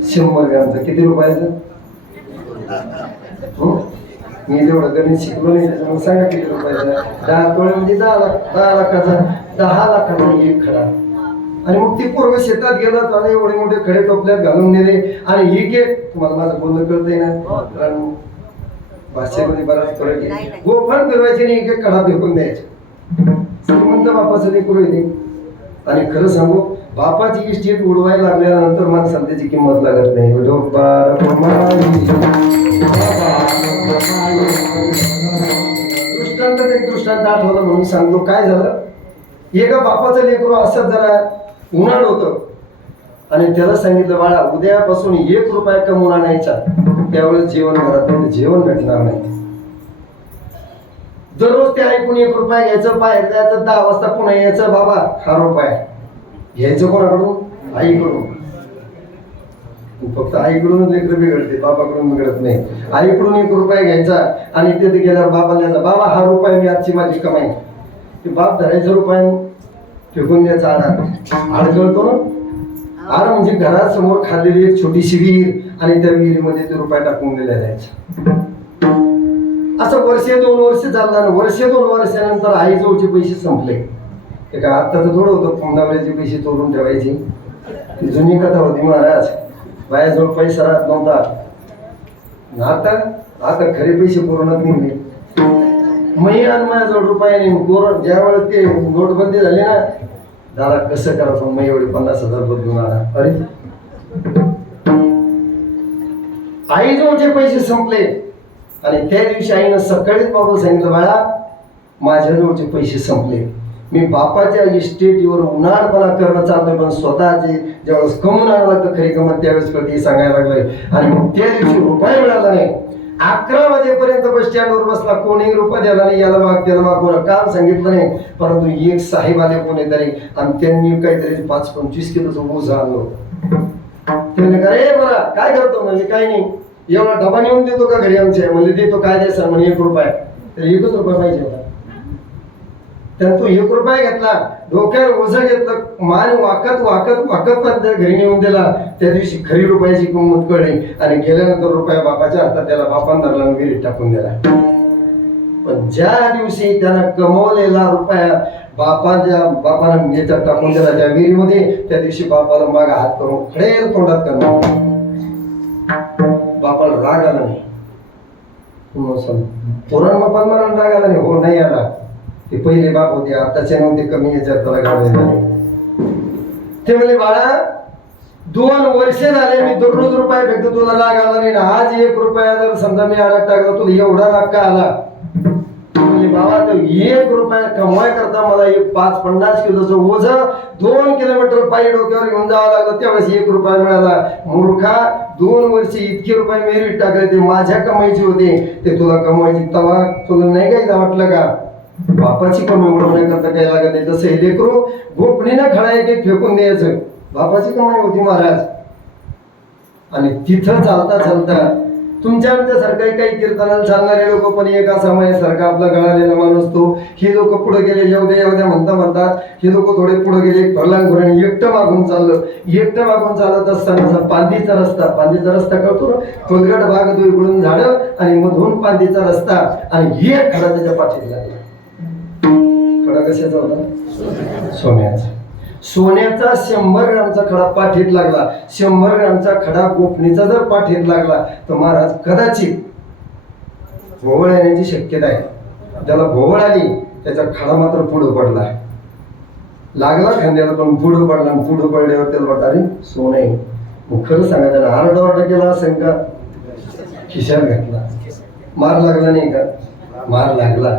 100 ग्रॅमचा. किती रुपयाचं? मी तेवढं गणित शिकलो नाही, त्याच्यामुळे सांगा किती रुपयाचा. 10 तोळे म्हणजे 10 लाखाचा. 10 लाखाचा एक खडा. आणि मग ती पोरग शेतात गेलं, त्याला एवढे मोठे खडे टोपल्यात घालून नेले. आणि एक तुम्हाला माझं बोलणं कळतंय ना, कारण भाषेमध्ये बराच फरक आहे. गोफण फिरवायचे नाही, एक कडा फेकून द्यायचे. श्रीमंत बापाचं लेकरू येते. आणि खरं सांगू, बापाची इस्टेट उडवायला लागल्यानंतर माणसाला त्याची किंमत लागत नाही. दृष्टांत आठवलं म्हणून सांगतो. काय झालं, एका बापाचं लेकरू असं जरा उन्हाळ होतं आणि त्याला सांगितलं बाळा उद्यापासून 1 रुपया कमवून आणायचा, त्यावेळेस जेवण घरात नाही, जेवण भेटणार नाही. दररोज ते ऐकून 1 रुपया घ्यायचं, बाहेर जायचं, 10 वाजता पुन्हा यायचं. बाबा हा रुपया घ्यायचं कोणाकडून? आईकडून. फक्त आईकडून लेकरं बिघडते, बाबाकडून बिघडत नाही. आईकडून 1 रुपया घ्यायचा आणि तिथे गेल्यावर बाबाला द्यायचा. बाबा हा रुपया मी आजची माझी कमाई. ते बाप धरायचं रुपया फेकून द्यायचा. आड कळतो ना, आड म्हणजे घरासमोर खाल्लेली एक छोटीशी विहीर आणि त्या विहिरीमध्ये ते रुपया टाकून दिल्या जायचा. असं 1-2 वर्ष चालणार. 1-2 वर्षानंतर आईजवळचे पैसे संपले. ते काय आत्ताचं थोडं होतं, नवऱ्याचे पैसे तोडून ठेवायचे. ती जुनी कथा होती महाराज. बायाजवळ पैसा राहत नव्हता. आता खरे पैसे कोरोनात निघले. मी आणि माझ्याजवळ रुपया नाही. ज्या वेळेस ते नोटबंदी झाली ना, दादा कसं करा पण मी एवढे 50,000 बदलून आला. अरे आईजवळचे पैसे संपले. आणि त्या दिवशी आईनं सकाळीच बाबा सांगितलं बाळा माझ्याजवळचे पैसे संपले, मी बापाच्या इस्टेटीवर उन्हाळपणा करणं चालतोय, पण स्वतःचे ज्यावेळेस कमवून आणावं लागतं खरी गमत त्यावेळेस कधी सांगायला लागलंय. आणि मग त्या दिवशी रुपया मिळाला नाही. 11 वाजेपर्यंत बस स्टँडवर बसला, कोणी रुपया द्यायला नाही. याला माग त्याला माग, कोणा काम सांगितलं नाही. परंतु एक साहेब आले कोणीतरी आणि त्यांनी काहीतरी 5-25 किलोचं ऊस आणलं. त्यांनी का रे बरा काय करतो म्हणजे काही नाही, एवढा डबा नेऊन देतो का घरी आमच्या? म्हणजे देतो. काय द्यायचं म्हणे 1 रुपया. तर 1च रुपया पाहिजे होता. त्यानं तो 1 रुपया घेतला, डोक्यावर ओझं घेतलं, मान वाकत वाकत वाकत पण घरी नेऊन दिला. त्या दिवशी खरी रुपयाची किंमत कळली. आणि गेल्यानंतर रुपया बापाच्या हातात त्याला बापान धरला आणि विहिरीत टाकून दिला. पण ज्या दिवशी त्यानं कमवलेला रुपया बापानं याच्यात टाकून दिला त्या विहिरीमध्ये, त्या दिवशी बापाला माग हात करून खडेल तोंडात करणार. बापाला राग आला नाही. पुराण बापाला मला राग आला नाही. हो नाही आला. ते पहिले बाप होते, आताचे नव्हते, कमी याच्यात त्याला गाडवे झाले. ते म्हणले बाळा 2 वर्ष झाले मी दररोज रुपया फेकतो, तुला राग आला नाही ना. आज 1 रुपया जर समजा मी आडात टाकला, तुला एवढा राग का आला? म्हणले बाबा तर 1 रुपया कमवाय करता मला एक 50 किलोचं ओझ 2 किलोमीटर पायी डोक्यावर घेऊन जावं लागलं, त्यावेळेस 1 रुपया मिळाला. मूर्खा 2 वर्षी इतके रुपये मेरीट टाकले, ते माझ्या कमाईचे होते, ते तुला कमवायची. तवा तुला नाही काय वाटलं का बापाची कमाई उडवण्याकरता काही लागत नाही. जसं हे लेकरू गोपणीनं खडा एक फेकून द्यायचं, बापाची कमाई होती महाराज. आणि तिथं चालता चालता तुमच्या आमच्यासारखं काही कीर्तनाला चालणारे लोक पण एका समयासारखा आपला गळालेला माणूस तो, हे लोक पुढे गेले, येऊ द्या म्हणतात. हे लोक थोडे पुढे गेले, फरलांग एकटं मागून चाललं. एकटं मागून चालत असताना पांदीचा रस्ता कळतो ना, खोलगट भाग तो इकडून झाडं आणि मधून पांदीचा रस्ता, आणि एक खडा त्याच्या पाठीत लागला. खडा कशाचा होता? सोन्याचा 100 ग्रामचा खडा पाठीत लागला. 100 ग्रामचा खडा गोपणीचा जर पाठीत लागला तर महाराज कदाचित भोवळ येण्याची शक्यता आहे. त्याला भोवळ आली, त्याचा खडा मात्र पुढं पडला. लागला खांद्याला पण पुढं पडला, आणि पुढं पडल्यावर त्याला वाटतं अरे सोनं आहे. मग खरं सांगा त्याला आरडाओरडा केला असेल का? खिशात घातला. मार लागला नाही का? मार लागला.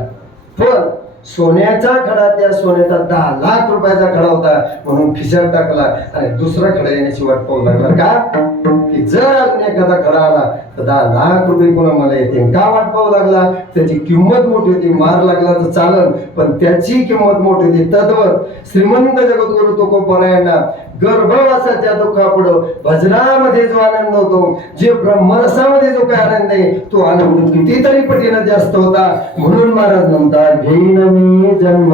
पण सोन्याचा खडा, त्या सोन्याचा 10 लाख रुपयाचा खडा होता म्हणून खिशात टाकला, आणि दुसरा खडा येण्याची वाट पाहू लागला. का की जर अजून एखादा खडा आला तर 10 लाख रुपये पुन्हा मला येते. का वाट पाहू लागला? त्याची किंमत मोठी होती. मार लागला तर चालन, पण त्याची किंमत मोठी होती. तद्वत श्रीमंत जगद्गुरु तुकोबरायांना गर्भवासाच्या दुःखापुढं भजनामध्ये जो आनंद होतो, जे ब्रह्मरसामध्ये जो काय आनंद आहे, तो आनंद कितीतरी पटीनं जास्त होता. म्हणून महाराज म्हणतात घेईन मी जन्म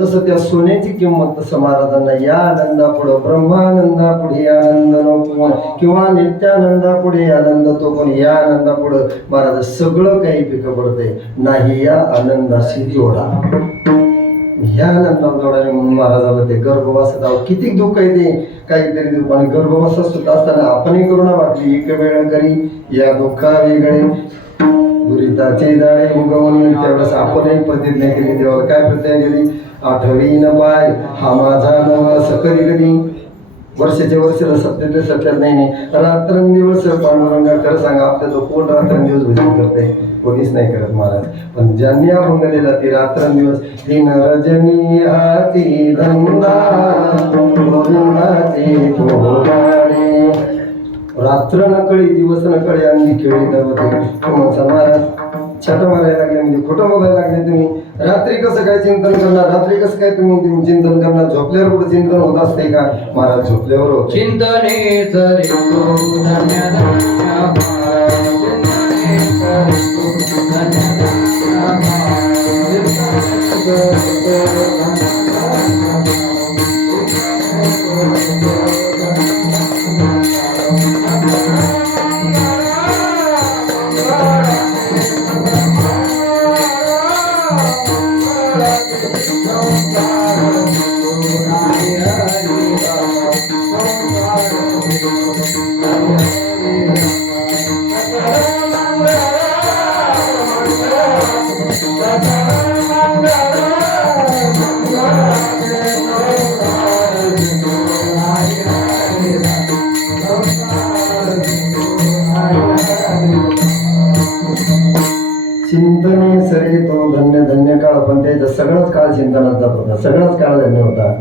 जसं त्या सोन्याची किंमत तसं महाराजांना या आनंदापुढं ब्रह्मानंदापुढे आनंद नको, किंवा नित्यानंदापुढे आनंद तो, पण या आनंदापुढं महाराज सगळं काही पिकं पडतंय नाही. या आनंदाशी जोडा, ह्या आनंदाला जोडाने. म्हणून महाराजाला ते गर्भवासात किती दुःख आहे ते काहीतरी दुःख, आणि गर्भवासात सुद्धा असताना आपणही करुणा वाटली. एक वेळ करी या दुःखा वेगळे दुरिताचे जाळे उगवून, त्यावेळेस आपणही प्रतिज्ञा केली. देवाला काय प्रतिज्ञा केली? आठवी न पाय हा माझा नवस कधी कधी. वर्षाच्या वर्षाला सत्यात नाही. रात्रंदिवस पांडुरंगा खरं सांगा आपल्या तो कोण रात्रंदिवस भजन करते? कोणीच नाही करत महाराज. पण ज्यांनी अभंग लिहिला ते रात्रंदिवस. तीन रजनी हाती धंदा रात्र न कळी दिवस न कळे अंगी खेळी होते. महाराज छाटा मारायला लागले, म्हणजे खोटं बोलायला लागले. तुम्ही रात्री कसं काय चिंतन करणार? रात्री कसं काय तुम्ही चिंतन करणार? झोपल्यावर कुठे चिंतन होत असते का? महाराज झोपल्यावर होत चिंतने. चिंतने सरे तो धन्य धन्य काळ, पण त्याचा सगळाच काळ चिंतनात जात होता, सगळाच काळ धन्य होता.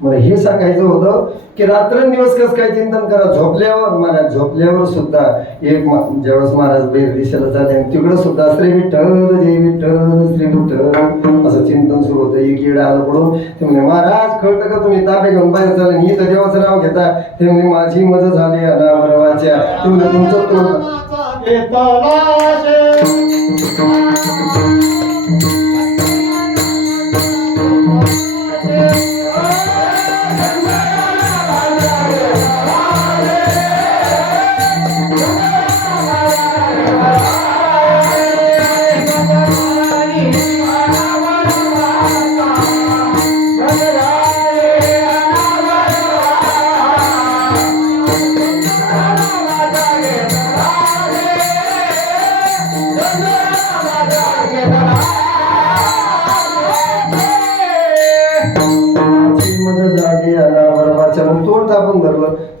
मला हे सांगायचं होतं की रात्रंदिवस कसं काय चिंतन करा. झोपल्यावर महाराज, झोपल्यावर सुद्धा एक ज्यावेळेस महाराज बैर दिशेला झाले तिकडं सुद्धा श्री विठ्ठल जय विठ्ठल श्री विठ्ठल असं चिंतन सुरू होतं. एक येडा आलं पडून ते म्हणजे महाराज कळतं का तुम्ही ताबे घेऊन बाहेर चालले ही तर देवाचं नाव घेता. ते म्हणजे माझी मदत झाली अनावरवाच्या ते म्हणजे तुमचं तोड.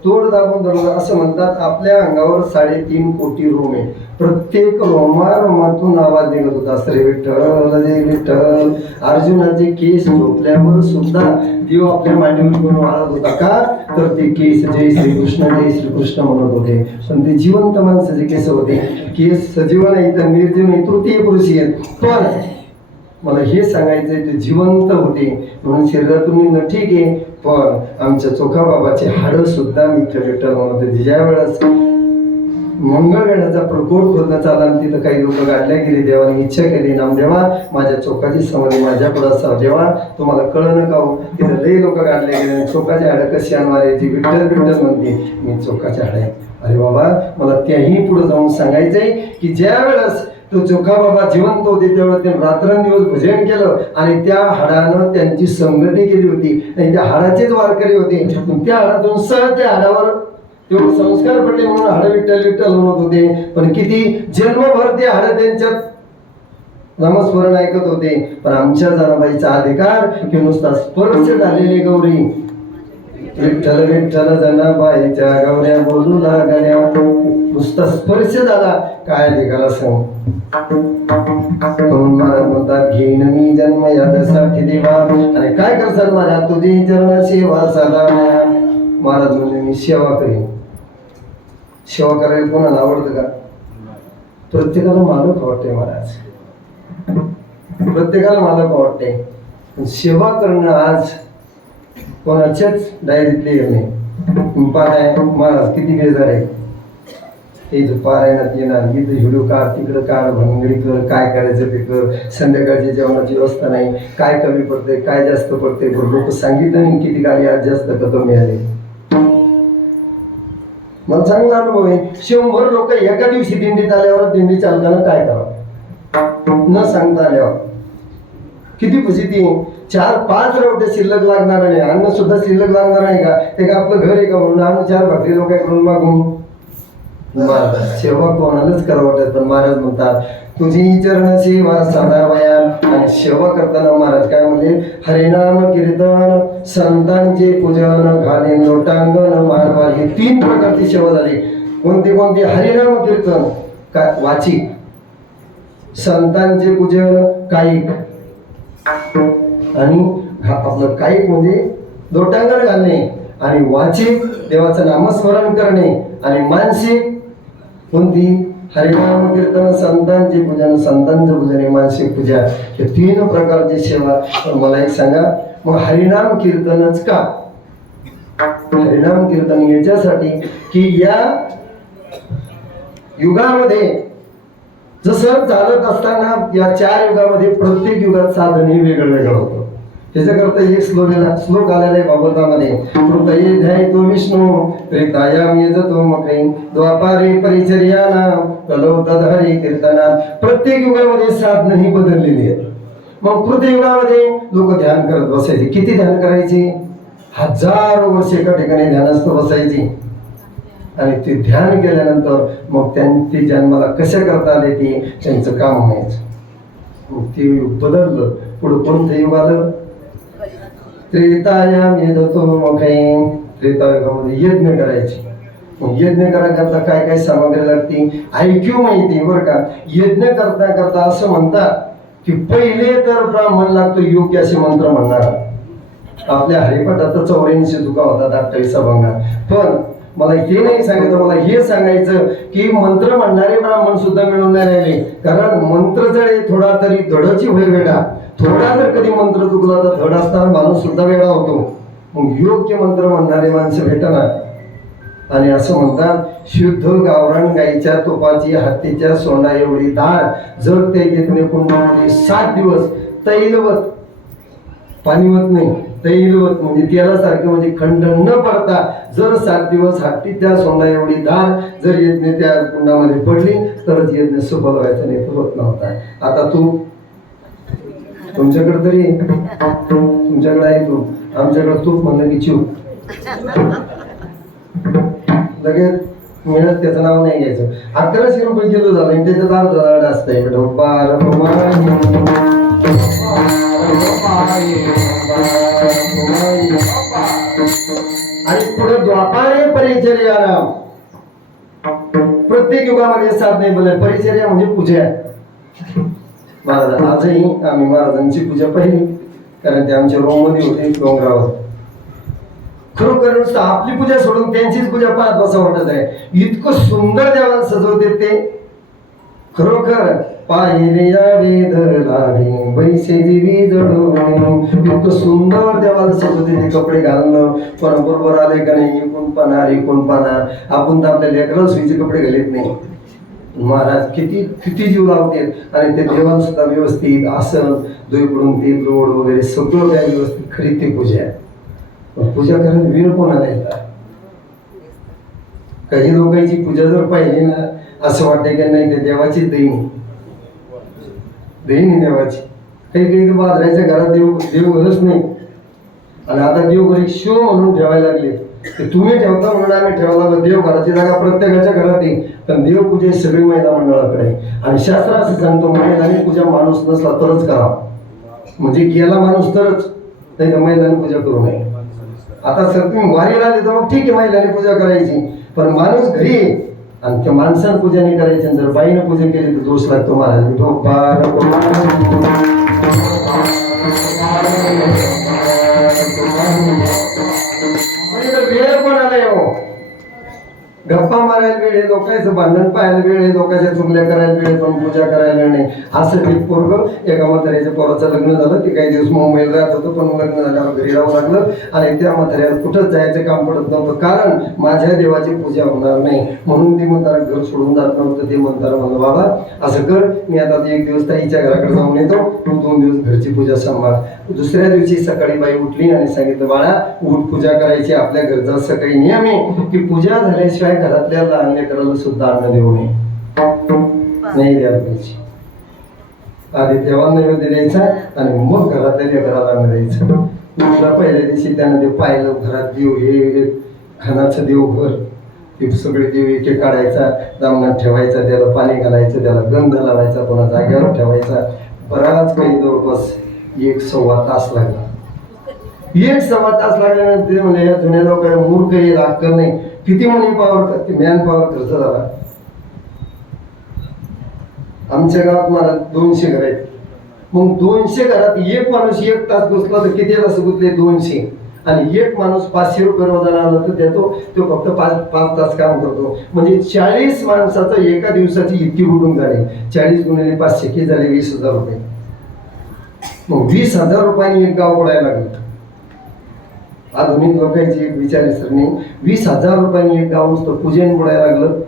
तोड दाबून धरलं असं म्हणतात. आपल्या अंगावर 3.5 कोटी रोम आहे. प्रत्येक रोमारोमातून आवाज निघत होता श्री विठ्ठल जय विठ्ठल. अर्जुनाचे केस झोपल्यावर सुद्धा देव आपल्या मांडीवर घेऊन वाळत होता. का तर ते केस जय श्रीकृष्ण म्हणत होते. पण ते जिवंत माणसाचे केस होते. केस सजीव नाही तर निर्जीव नाही, तृतीय पुरुषी आहेत. पण मला हे सांगायचंय ते जिवंत होते म्हणून शरीरातून निघणं ठीक आहे, पण आमच्या चोखा बाबाचे हाडं सुद्धा विठ्ठल म्हणत होते. ज्या वेळेस मंगळवेढाचा प्रकोप होता चालला तिथं काही लोक गाडल्या गेले. देवाने इच्छा केली नामदेवा माझ्या चोखाची समाधी माझ्याकडे असावं. देवा तुम्हाला कळलं का हो, तिथं लई लोक गाडले गेले. चोखाचे हाडं कशी आणवायची? विठ्ठल विठ्ठल म्हणते मी चोखाचे हाड आहे. अरे बाबा मला त्याही पुढे जाऊन सांगायचंय की ज्या वेळेस तो चोखा बाबा जिवंत होते त्यावेळेस त्यांनी रात्रंदिवस भजन केलं आणि त्या हाडानं त्यांची संगती केली होती आणि त्या हाडाचेच वारकरी होते. त्या हाडातून सहज त्या हाडावर तेवढे संस्कार पडले म्हणून हाड विठ्ठल विठ्ठल म्हणत होते. पण किती जन्मभर ते हाड त्यांच्यात नामस्मरण ऐकत होते. पण आमच्या जनाबाईचा अधिकार की नुसता स्पर्श झालेली गौरी विठ्ठल विठ्ठल जनाबाईच्या गौऱ्या बोलू लागल्या. नुसता स्पर्श झाला काय अधिकार सांग. महाराज म्हणतात घेईन मी जन्म यासाठी देवा आणि काय करसाल महाराज तुझी चरण सेवा साधा. महाराज म्हणजे मी सेवा करेन. सेवा करायला कोणाला आवडतं का? प्रत्येकाला मालक आवडते महाराज, प्रत्येकाला मालक आवडते. सेवा करणं आज कोणाच्याच डायरीतले नाही. पाराय महाराज किती बेजार आहे. हे जो पारायणात येणार इथं हिडू काढ तिकडं काढ भंगडी कर काय करायचं ते कर. संध्याकाळची जेवणाची व्यवस्था नाही. काय कमी पडते काय जास्त पडते लोक सांगितलं नाही किती गाडी आज जास्त का कमी आले. मला चांगला अनुभव आहे. 100 लोक एका दिवशी दिंडीत आल्यावर दिंडी चालताना काय करावं न सांगता आल्यावर किती फजिती. 4-5 रवटे शिल्लक लागणार नाही. अन्न सुद्धा शिल्लक लागणार नाही का? ते का आपलं घर आहे का म्हणून अन्न 4 भाकरी लोकांकडून मागून सेवा कोणालाच करावं वाटत. पण महाराज म्हणतात तुझी चरण सेवा साधावयाल. आणि सेवा करताना महाराज काय म्हणले हरिनाम कीर्तन संतांचे पूजन घालीन लोटांगण मारवा. ही 3 प्रकारची सेवा झाली. कोणती कोणती? हरिनाम कीर्तन काय वाचिक, संतांचे पूजन कायिक आणि आपलं कायिक म्हणजे लोटांगण घालणे आणि वाचिक देवाचं नामस्मरण करणे आणि मानसिक कोणती? हरिनाम कीर्तन संतांचे पूजन, संतांचं पूजन मानसिक पूजा. हे 3 प्रकारची सेवा. मला एक सांगा मग हरिनाम कीर्तनच का? हरिनाम कीर्तन याच्यासाठी की या युगामध्ये जसं चालत असताना या 4 युगामध्ये प्रत्येक युगात साधन हे वेगळं वेगळं होतं. त्याच्याकरता एक श्लोक आलेला आहे भागवतामध्ये. कृतये ध्यायतो विष्णू त्रेतायाम यजतो मखै द्वापारे परिचर्याना कलौ तदहरी कीर्तना. प्रत्येक युगामध्ये साधनं ही बदललेली आहेत. मग कृतयुगामध्ये लोक ध्यान करत बसायचे. किती ध्यान करायचे? 1000 वर्ष एका ठिकाणी ध्यानस्थ बसायचे. आणि ते ध्यान केल्यानंतर मग त्यांची जन्माला कशा करता आले ते त्यांचं काम व्हायचं. मग ते युग बदललं. पुढं कोणतं युग आलं? त्रेतायाम यजतो मखै. त्रेतायुगामध्ये यज्ञ करायचे. यज्ञ करता काय काय सामग्री लागते ऐक्यू माहिती बरं का. यज्ञ करता करता असं म्हणतात की पहिले तर ब्राह्मण लागतो योग्य असे मंत्र म्हणणार. आपल्या हरिपाठात 84 तुका होतात 28 अभंगात. पण मला हे नाही सांगायचं, मला हे सांगायचं की मंत्र म्हणणारे ब्राह्मण सुद्धा मिळून नाही राहिले. कारण मंत्र जळे थोडा तरी धडची होय वेडा. थोडा जर कधी मंत्र चुकला तर धड असताना माणूस सुद्धा वेडा होतो. मग योग्य मंत्र म्हणणारे माणसं भेटना. आणि असं म्हणतात शुद्ध गावरान गाईच्या तुपाची हत्तीच्या सोंडा एवढी धार जर ते घेतले कुंडामध्ये 7 दिवस तैलवत, पाणीवत नाही तैलवत म्हणजे तेलासारखं म्हणजे खंड न पडता जर 7 दिवस हत्तीच्या सोंडा एवढी धार जर यज्ञ त्या कुंडामध्ये पडली तरच यज्ञ सफल व्हायचा, नाही तर होत नव्हता. आता तुमच्याकडे तरी तुमच्याकडे आहे तू, आमच्याकडे तूप म्हणलं की चिव लगेच मिळत, त्याचं नाव नाही घ्यायचं. 1100 रुपये किलो झालं आणि त्याच्यात अर्धा झाड असतंय. आणि पुढे द्वापारे परिचर्या. प्रत्येक युगामध्ये साधने बोलाय. परिचर्या म्हणजे पूजा. महाराज आजही आम्ही महाराजांची पूजा पाहिली, कारण ते आमच्या रोममध्ये होते डोंगरावर. खरोखर नुसतं आपली पूजा सोडून त्यांचीच पूजा पाहत बसा वाटत आहे. इतकं सुंदर देवाला सजवते ते. खरोखर पाहिले या वेद लागे बैसे दिवी जडून. इतकं सुंदर देवाला सजवते ते. कपडे घालणं पण बरोबर आले का नाही, कोण पाहणार. आपण तर आपल्या लेकराला सुईचे कपडे घालत नाही. महाराज किती जीव लावते. आणि ते देवाला सुद्धा व्यवस्थित आसन दोईकडून ते लोड वगैरे सगळं त्या व्यवस्थित. खरी ती पूजा आहे. पूजा करायला वेळ कोणाला येतात. काही लोकांची पूजा जर पाहिली ना असं वाटतं की नाही ते देवाची देईनी देवाची. काही तर बाजराच्या घरात देवघरच नाही. आणि आता देवघर एक शो म्हणून ठेवायला लागले. ते तुम्ही ठेवता म्हणून आम्ही ठेवायला. देवघराची जागा प्रत्येकाच्या घरात येईल, पण देवपूजा सगळी महिला मंडळाकडे. आणि शास्त्र असं सांगतो महिलांनी पूजा माणूस नसला तरच करावा. म्हणजे गेला माणूस तरच, नाही तर महिलांनी पूजा करू नये. आता सर तुम्ही वारीला आले तर मग ठीक आहे महिलांनी पूजा करायची, पण माणूस घरी आणि त्या माणसानं पूजा नाही करायची. जर बाईनं पूजा केली तर दोष लागतो महाराज. वेळ कोणाला येऊ. गप्पा मारायला वेळ आहे, लोकांचं भांडण पाहायला वेळ आहे, लोकांच्या चुगल्या करायला वेळ, पण पूजा करायला नाही. असं ते पोरग एका म्हाताऱ्याच्या पोराचं लग्न झालं. ते काही दिवस मुंबईला राहत होतं, पण लग्न झाल्यावर घरी राहावं लागलं. आणि त्या म्हाताऱ्याला कुठंच जायचं काम पडत नव्हतं, कारण माझ्या देवाची पूजा होणार नाही म्हणून ते म्हातारा घर सोडून जात नव्हतं. ते म्हातारा म्हणलं बाबा असं कर, मी आता 1 दिवस ताईच्या घराकडे जाऊन येतो, तू 2 दिवस घरची पूजा सांभाळ. दुसऱ्या दिवशी सकाळी बाई उठली आणि सांगितलं बाळा उठ पूजा करायची. आपल्या घरचा सकाळी नियम आहे की पूजा झाल्याशिवाय घरातल्या लहान लेकराला सुद्धा अन्न देऊ नये, नाही द्यायला पाहिजे. आधी देवाला नैवेद्य द्यायचा आणि मग घरातल्या लेकराला अन्न द्यायचं. पहिल्या दिवशी त्यानं ते पाहिलं घरात देव, हे खानाचं देवघर, ते सगळे देव एक काढायचा, दामनात ठेवायचा, त्याला पाणी घालायचं, त्याला गंध लावायचा, पुन्हा जागेवर ठेवायचा. बराच काही जवळपास 1-1.25 तास लागला. 1-1.25 तास लागल्यानंतर ते म्हणजे या जुन्या लोक मूर्ख हे अक्कल नाही. किती मनी पॉवर, मॅन पॉवर खर्च झाला. आमच्या गावात मला 200 घर आहेत. मग 200 घरात एक माणूस 1 तास बसला तर किती तास गुतले 200. आणि एक माणूस 500 रुपये रोजाना आला तर देतो, तो फक्त 5 तास काम करतो. म्हणजे 40 माणसाचं एका दिवसाची इतकी उडून झाली. 40 गुणिले 500 किती झाले 20,000 रुपये. मग 20,000 रुपयांनी एक गाव पडायला लागलं. आधुनिक लोकांची एक विचारसरणी, 20,000 रुपयांनी एक गाव नुसतं पूजेन बुडायला लागलं.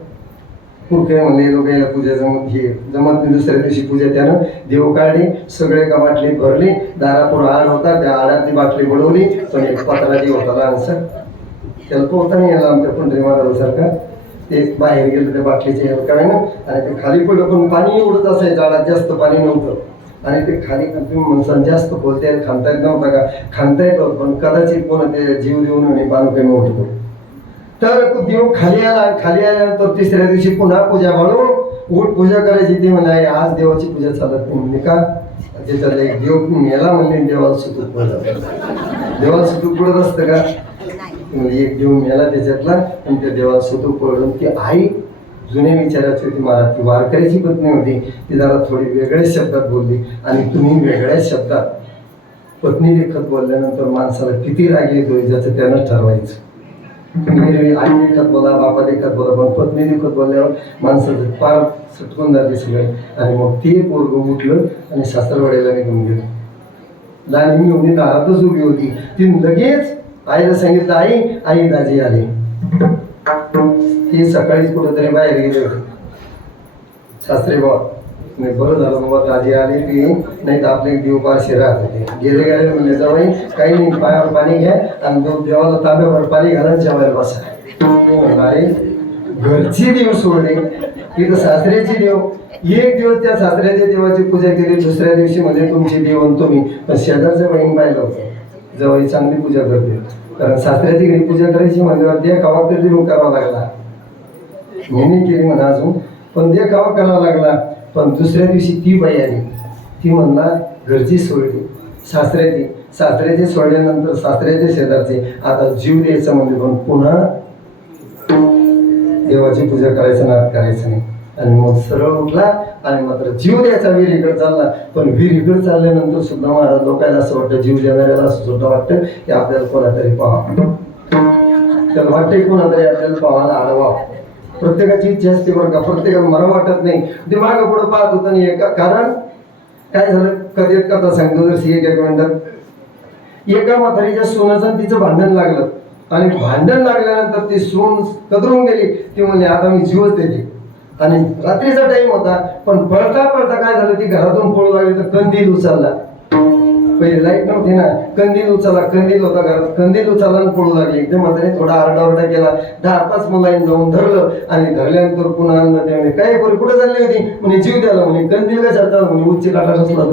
पुरके म्हणले लोकांना पूजा जमत नाही. दुसऱ्या दिवशी पूजा त्यानं देव काढली, सगळे का बाटली भरली. दारापुढं आड होता, त्या आडातली बाटली बुडवली. पण एक पत्रा देव होता लहानसा, त्याला पोहता नाही यायला आमच्या पंढरी महाराजांसारखा. ते बाहेर गेलं त्या बाटलीच्या काय ना, आणि ते खाली पडलं. पण पाणी एवढंच असायचं, आडात जास्त पाणी नव्हतं. आणि ते खाली तुम्ही म्हणसान जास्त बोलते खांता येत नव्हता का, खांता येत होत, पण कदाचित कोण ते जीव देऊन आणि पाणी कमी होतं. तर देव खाली आल्यानंतर 3ऱ्या दिवशी पुन्हा पूजा वाढवून उठ पूजा करायची. ते म्हणाले आज देवाची पूजा चालत नाही. म्हणजे का त्याच्यात एक देव मेला म्हणले देवाला सुतूक पडत. देवाला सुतूक पडत असतं का. म्हणजे एक देव मेला त्याच्यातला आणि त्या देवाला स्वतः पळून ती आई जुन्या विचाराची होती मला, ती वारकऱ्याची पत्नी होती, ती जरा थोडी वेगळ्या शब्दात बोलली आणि तुम्ही वेगळ्या शब्दात पत्नी देखत बोलल्यानंतर माणसाला किती राग येतो ज्याचं त्यानं ठरवायचं. तुम्ही आई देखत बोला, बापा देखत बोला, पण पत्नी देखत बोलल्यावर माणसाचं पार सटकून जाते सगळे. आणि मग ते पोरगं उठलं आणि सासरवाड्याला निघून गेलं. लहान मी एवढी दारातच उभी होती, ती लगेच आईला सांगितलं, आई आई दाजी आली. ती सकाळीच कुठंतरी बाहेर गेली होती. सासरे बाबा नाही, बरं झालं बाबा दाजी आली ती, नाही तर आपले देव पारशे राहत होते. गेले गेले म्हणजे जावई काही नाही, पायावर पाणी घ्या आणि देवाला तांब्यावर पाणी घाला, जेवायला बसा. अरे घरची देव सोडले, तिथं सासऱ्याची देव. एक दिवस त्या सासऱ्याच्या देवाची पूजा केली, दुसऱ्या दिवशी म्हणजे तुमची देव आणि तुम्ही. पण शेजारचं बहीण पाहिलं होतं जवळ चांगली पूजा करते, कारण सासऱ्याची घरी पूजा करायची म्हणजे देखावा तरी करावा लागला. मी केली म्हणा अजून, पण देखावा करावा लागला. पण दुसऱ्या दिवशी ती बाई आली, ती म्हणला घरची सोडली, सासऱ्याची सोडल्यानंतर सासऱ्याचे शेजारचे आता जीव द्यायचं म्हणजे, पण पुन्हा देवाची पूजा करायचं नाद करायचं नाही. आणि मग सरळ उठला आणि मात्र जीव द्यायचा विहिरीकडे चालला. पण विहिरीकडे चालल्यानंतर सुद्धा महाराज लोकांना असं वाटतं, जीव देणाऱ्याला असं सुद्धा वाटतं की आपल्याला कोणातरी पाहावं, त्याला वाटतंय कोणातरी आपल्याला पाहायला आडवा. प्रत्येकाची इच्छा असते बरं का, प्रत्येकाला मला वाटत नाही. ते मागं पुढं पाहत होतं नाही. कारण काय झालं, कधी कथा सांगतो जर एक मिनिटात. एका म्हातारीच्या सोनाचं तिचं भांडण लागलं आणि भांडण लागल्यानंतर ती सून कदरून गेली. ती म्हणली आता मी जीवच देते. आणि रात्रीचा टाइम होता, पण पळता पळता काय झालं, ती घरातून पळू लागली तर कंदील उचलला. पहिले लाईट नव्हती ना, कंदील उचलला, कंदील होता घरात, कंदील उचलला आणि पळू लागली. ते म्हातारी थोडा आरडाओरडा केला, 10-5 मुलांनी जाऊन धरलं आणि धरल्यानंतर पुन्हा आणलं. ते म्हणे काय पोरी कुठे चालली होती, म्हणे जीव द्याला, म्हणे कंदील कशा चालला, म्हणे उच्च काटा असला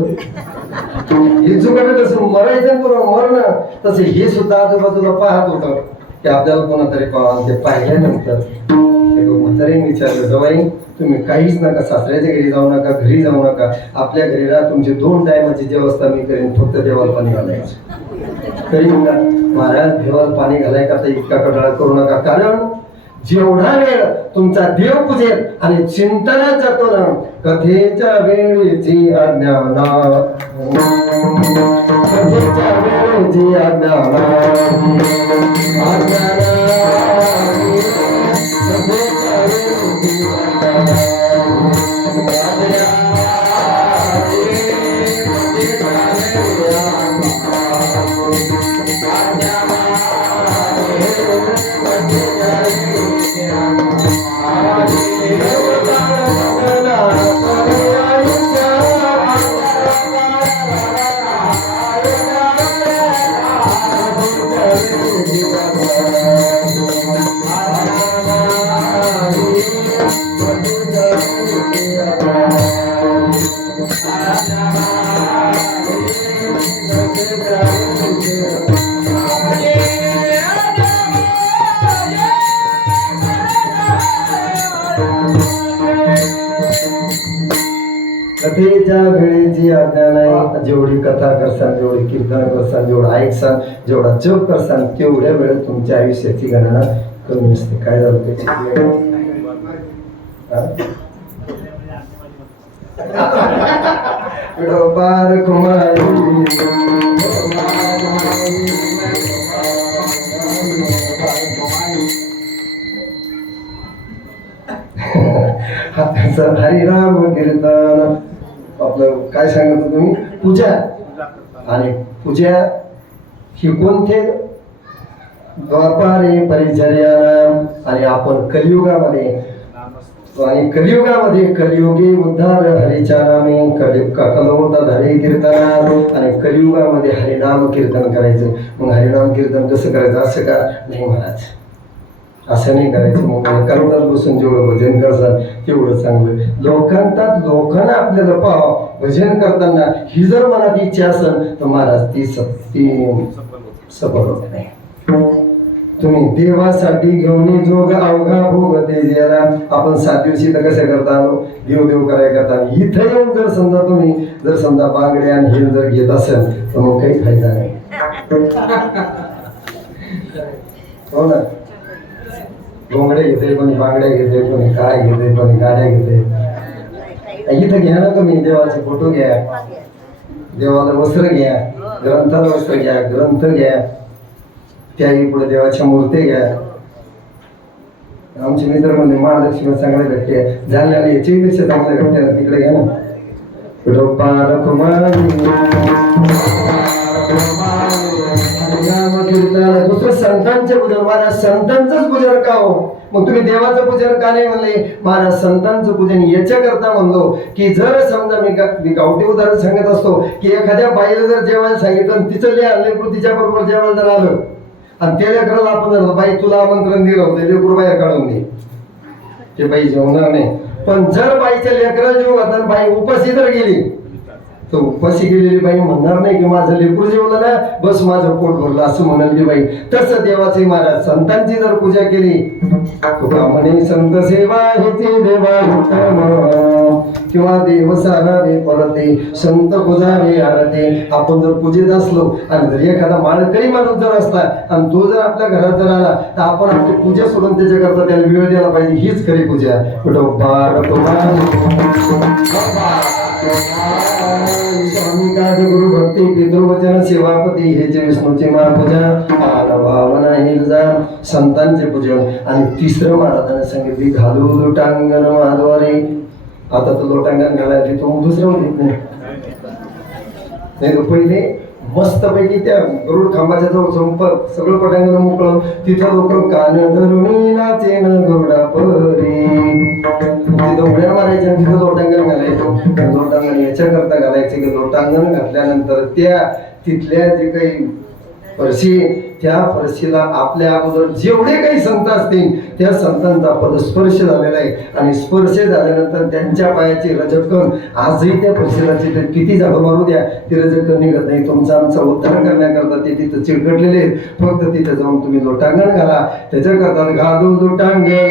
हे जुगाट तसं मरायचं तुला मरणं. तसं हे सुद्धा आजूबाजूला पाहत होतं की आपल्याला कोणातरी पाहा. ते पाहिल्यानंतर म्हातारीने विचारलं, जवाई तुम्ही काहीच नका, सासऱ्याच्या घरी जाऊ नका, घरी जाऊ नका, आपल्या घरी राहा, तुमची 2 टायमाची व्यवस्था मी करेन, फक्त देवाला पाणी घालायचं करीन का. महाराज देवाला पाणी घालाय का तर इतका कटाळा करू नका, कारण जेवढा वेळ तुमचा देव पूजेल आणि चिंतनात जातो ना, कथेच्या वेळेची अज्ञाना, कथेच्या वेळेची अज्ञाना, कथेच्या वेळेची आज्ञा नाही. जेवढी कथा करसान, जेवढी कीर्तन करसान, जेवढं ऐकसान, जेवढा जप करसान, तेवढ्या वेळेत तुमच्या आयुष्याची गणना कमी असते. काय झालं त्याची हरिनाम कीर्तन आपलं काय सांगत तुम्ही, पूजा. आणि पूजा ही कोणते, द्वापारे परिचर्या. आणि आपण कलियुगामध्ये, आणि कलियुगामध्ये कलियुगी उद्धार हरीच्या नामे, कलवतात हरी कीर्तना. आणि कलियुगामध्ये हरिनाम कीर्तन करायचं. मग हरिनाम कीर्तन कसं करायचं, असं का नाही महाराज, असं नाही करायचं. मग एकांतात बसून जेवढं भजन करतात तेवढं चांगलं. लोकांना आपल्याला पाहावं भजन करताना, ही जर मनात इच्छा असेल तर महाराज ती सफल होत नाही. तुम्ही देवासाठी घेऊन जोग अवघा भोग ते द्यायला. आपण 7 दिवशी तर कसं करता, देव करायला करता. इथं येऊन जर समजा तुम्ही जर समजा बांगड्या आणि हे जर घेत असेल तर मग काही फायदा नाही. हो ना. घोंगडे घेते, कोणी बांगड्या घेते, कोणी काय घेते, कोणी गाड्या घेते. इथं घ्या ना तुम्ही, देवाचे फोटो घ्या, देवाला वस्त्र घ्या, ग्रंथाला वस्त्र घ्या, ग्रंथ घ्या, त्याही पुढे देवाच्या मूर्ती घ्या. आमचे मित्र म्हणजे महालक्ष्मी चांगले भेटते, जालन्याला याची पेक्षा चांगले भेटते ना, तिकडे घ्या ना. दुसरं संतांचे पूजन, महाराज संतांचंच पूजन का हो? मग तुम्ही देवाचं पूजन का नाही म्हणले? महाराज संतांचं पूजन याच्याकरता म्हणलो की जर समजा मी गावठी उदाहरण सांगत असतो की एखाद्या बाईला जर जेवायला सांगितलं आणि तिचं लेकरू तिच्या बरोबर जेवायला जर आलं आणि त्या लेकराला आपण जर बाई तुला आमंत्रण दिलं होतं, लेकरू बाहेर काढून दे, ते बाई जेवणार नाही. पण जर बाईच्या लेकराला जेव घातला, बाई उपाशी जर गेली, तर उपाशी गेलेली बाई म्हणणार नाही की माझं लेकरू जेवलं ना, बस माझं पोट भरलं असं म्हणाल ती बाई. तसं देवाचे महाराज संतांची जर पूजा केली, तुका म्हणे संत सेवा हेते देवा उत्तम, किंवा देव सारावे परते संत पूजावे आरते. आपण जर पूजेत असलो आणि जर एखादा माळकरी माणूस जर असला आणि तो जर आपल्या घरात जर आला, तर आपण आपली पूजा सोडून त्याच्याकरता त्याला वेळ द्यायला पाहिजे. हीच खरी पूजा. स्वामी काज गुरु भक्ती पितृवचन सेवापती हे जे विष्णूची महापूजा भावना हिलजा संतांचे पूजन. आणि तिसरं महाराजांनी सांगितले घालू लोटांगण माधवारे. आता तो लोटांगण घालायचे तो दुसरं म्हणत नाही, तो पहिले मस्तपैकी त्या गरुड खांबाच्या जवळ संपर्क सगळं पटांगण मोकळं, तिथं लोक कान धरुणी नाचे न गरुडा परी. तिथं उड्या मारायच्या, तिथं लोटांगण घालायचो. लोटांगण याच्याकरता घालायचे की लोटांगण घातल्यानंतर त्या तिथल्या जे काही फरशी, त्या फरशीला आपल्या अगोदर जेवढे काही संत असतील त्या संतांचा पदस्पर्श झालेला आहे. आणि स्पर्श झाल्यानंतर त्यांच्या पायाची रजकण आजही त्या फरशीला किती जागा मारू द्या, ती रजकण निघत नाही. तुमचा आमचा उद्धार करण्याकरता ते तिथं चिरकटलेले आहेत. फक्त तिथं जाऊन तुम्ही लोटांगण घाला. त्याच्याकरता घालू लोटांगण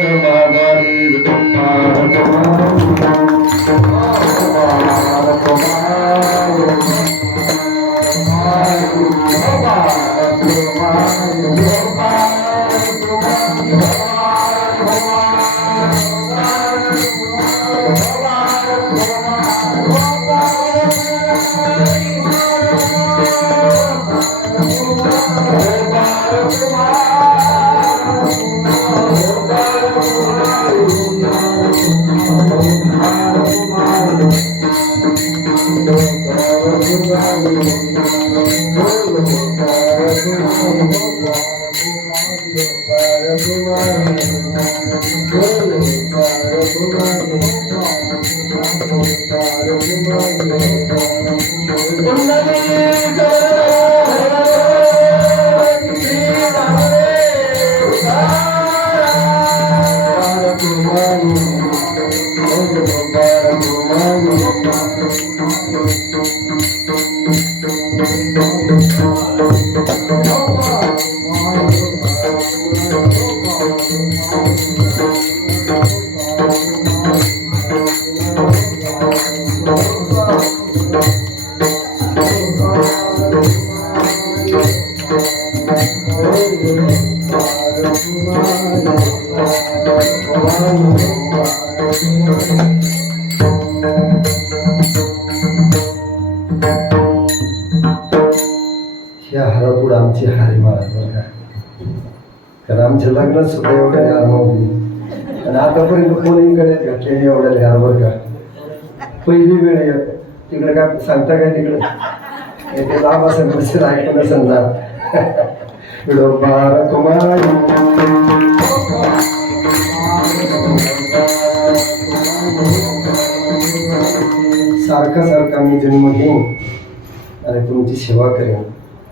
ह्या हारापुढं आमची हारी महाराज बरं का. कारण आमच्या लग्नात सुद्धा एवढ्या हार नव्हती आणि आतापर्यंत कोणीकडे घातलेली एवढ्या हार बरं का. पहिली वेळ येत तिकडे काय सांगता काय तिकडे ते लाभ असेल नसेल ऐकून समजा. सारखा सारखा मी जन्म घेईन आणि तुमची सेवा करेन.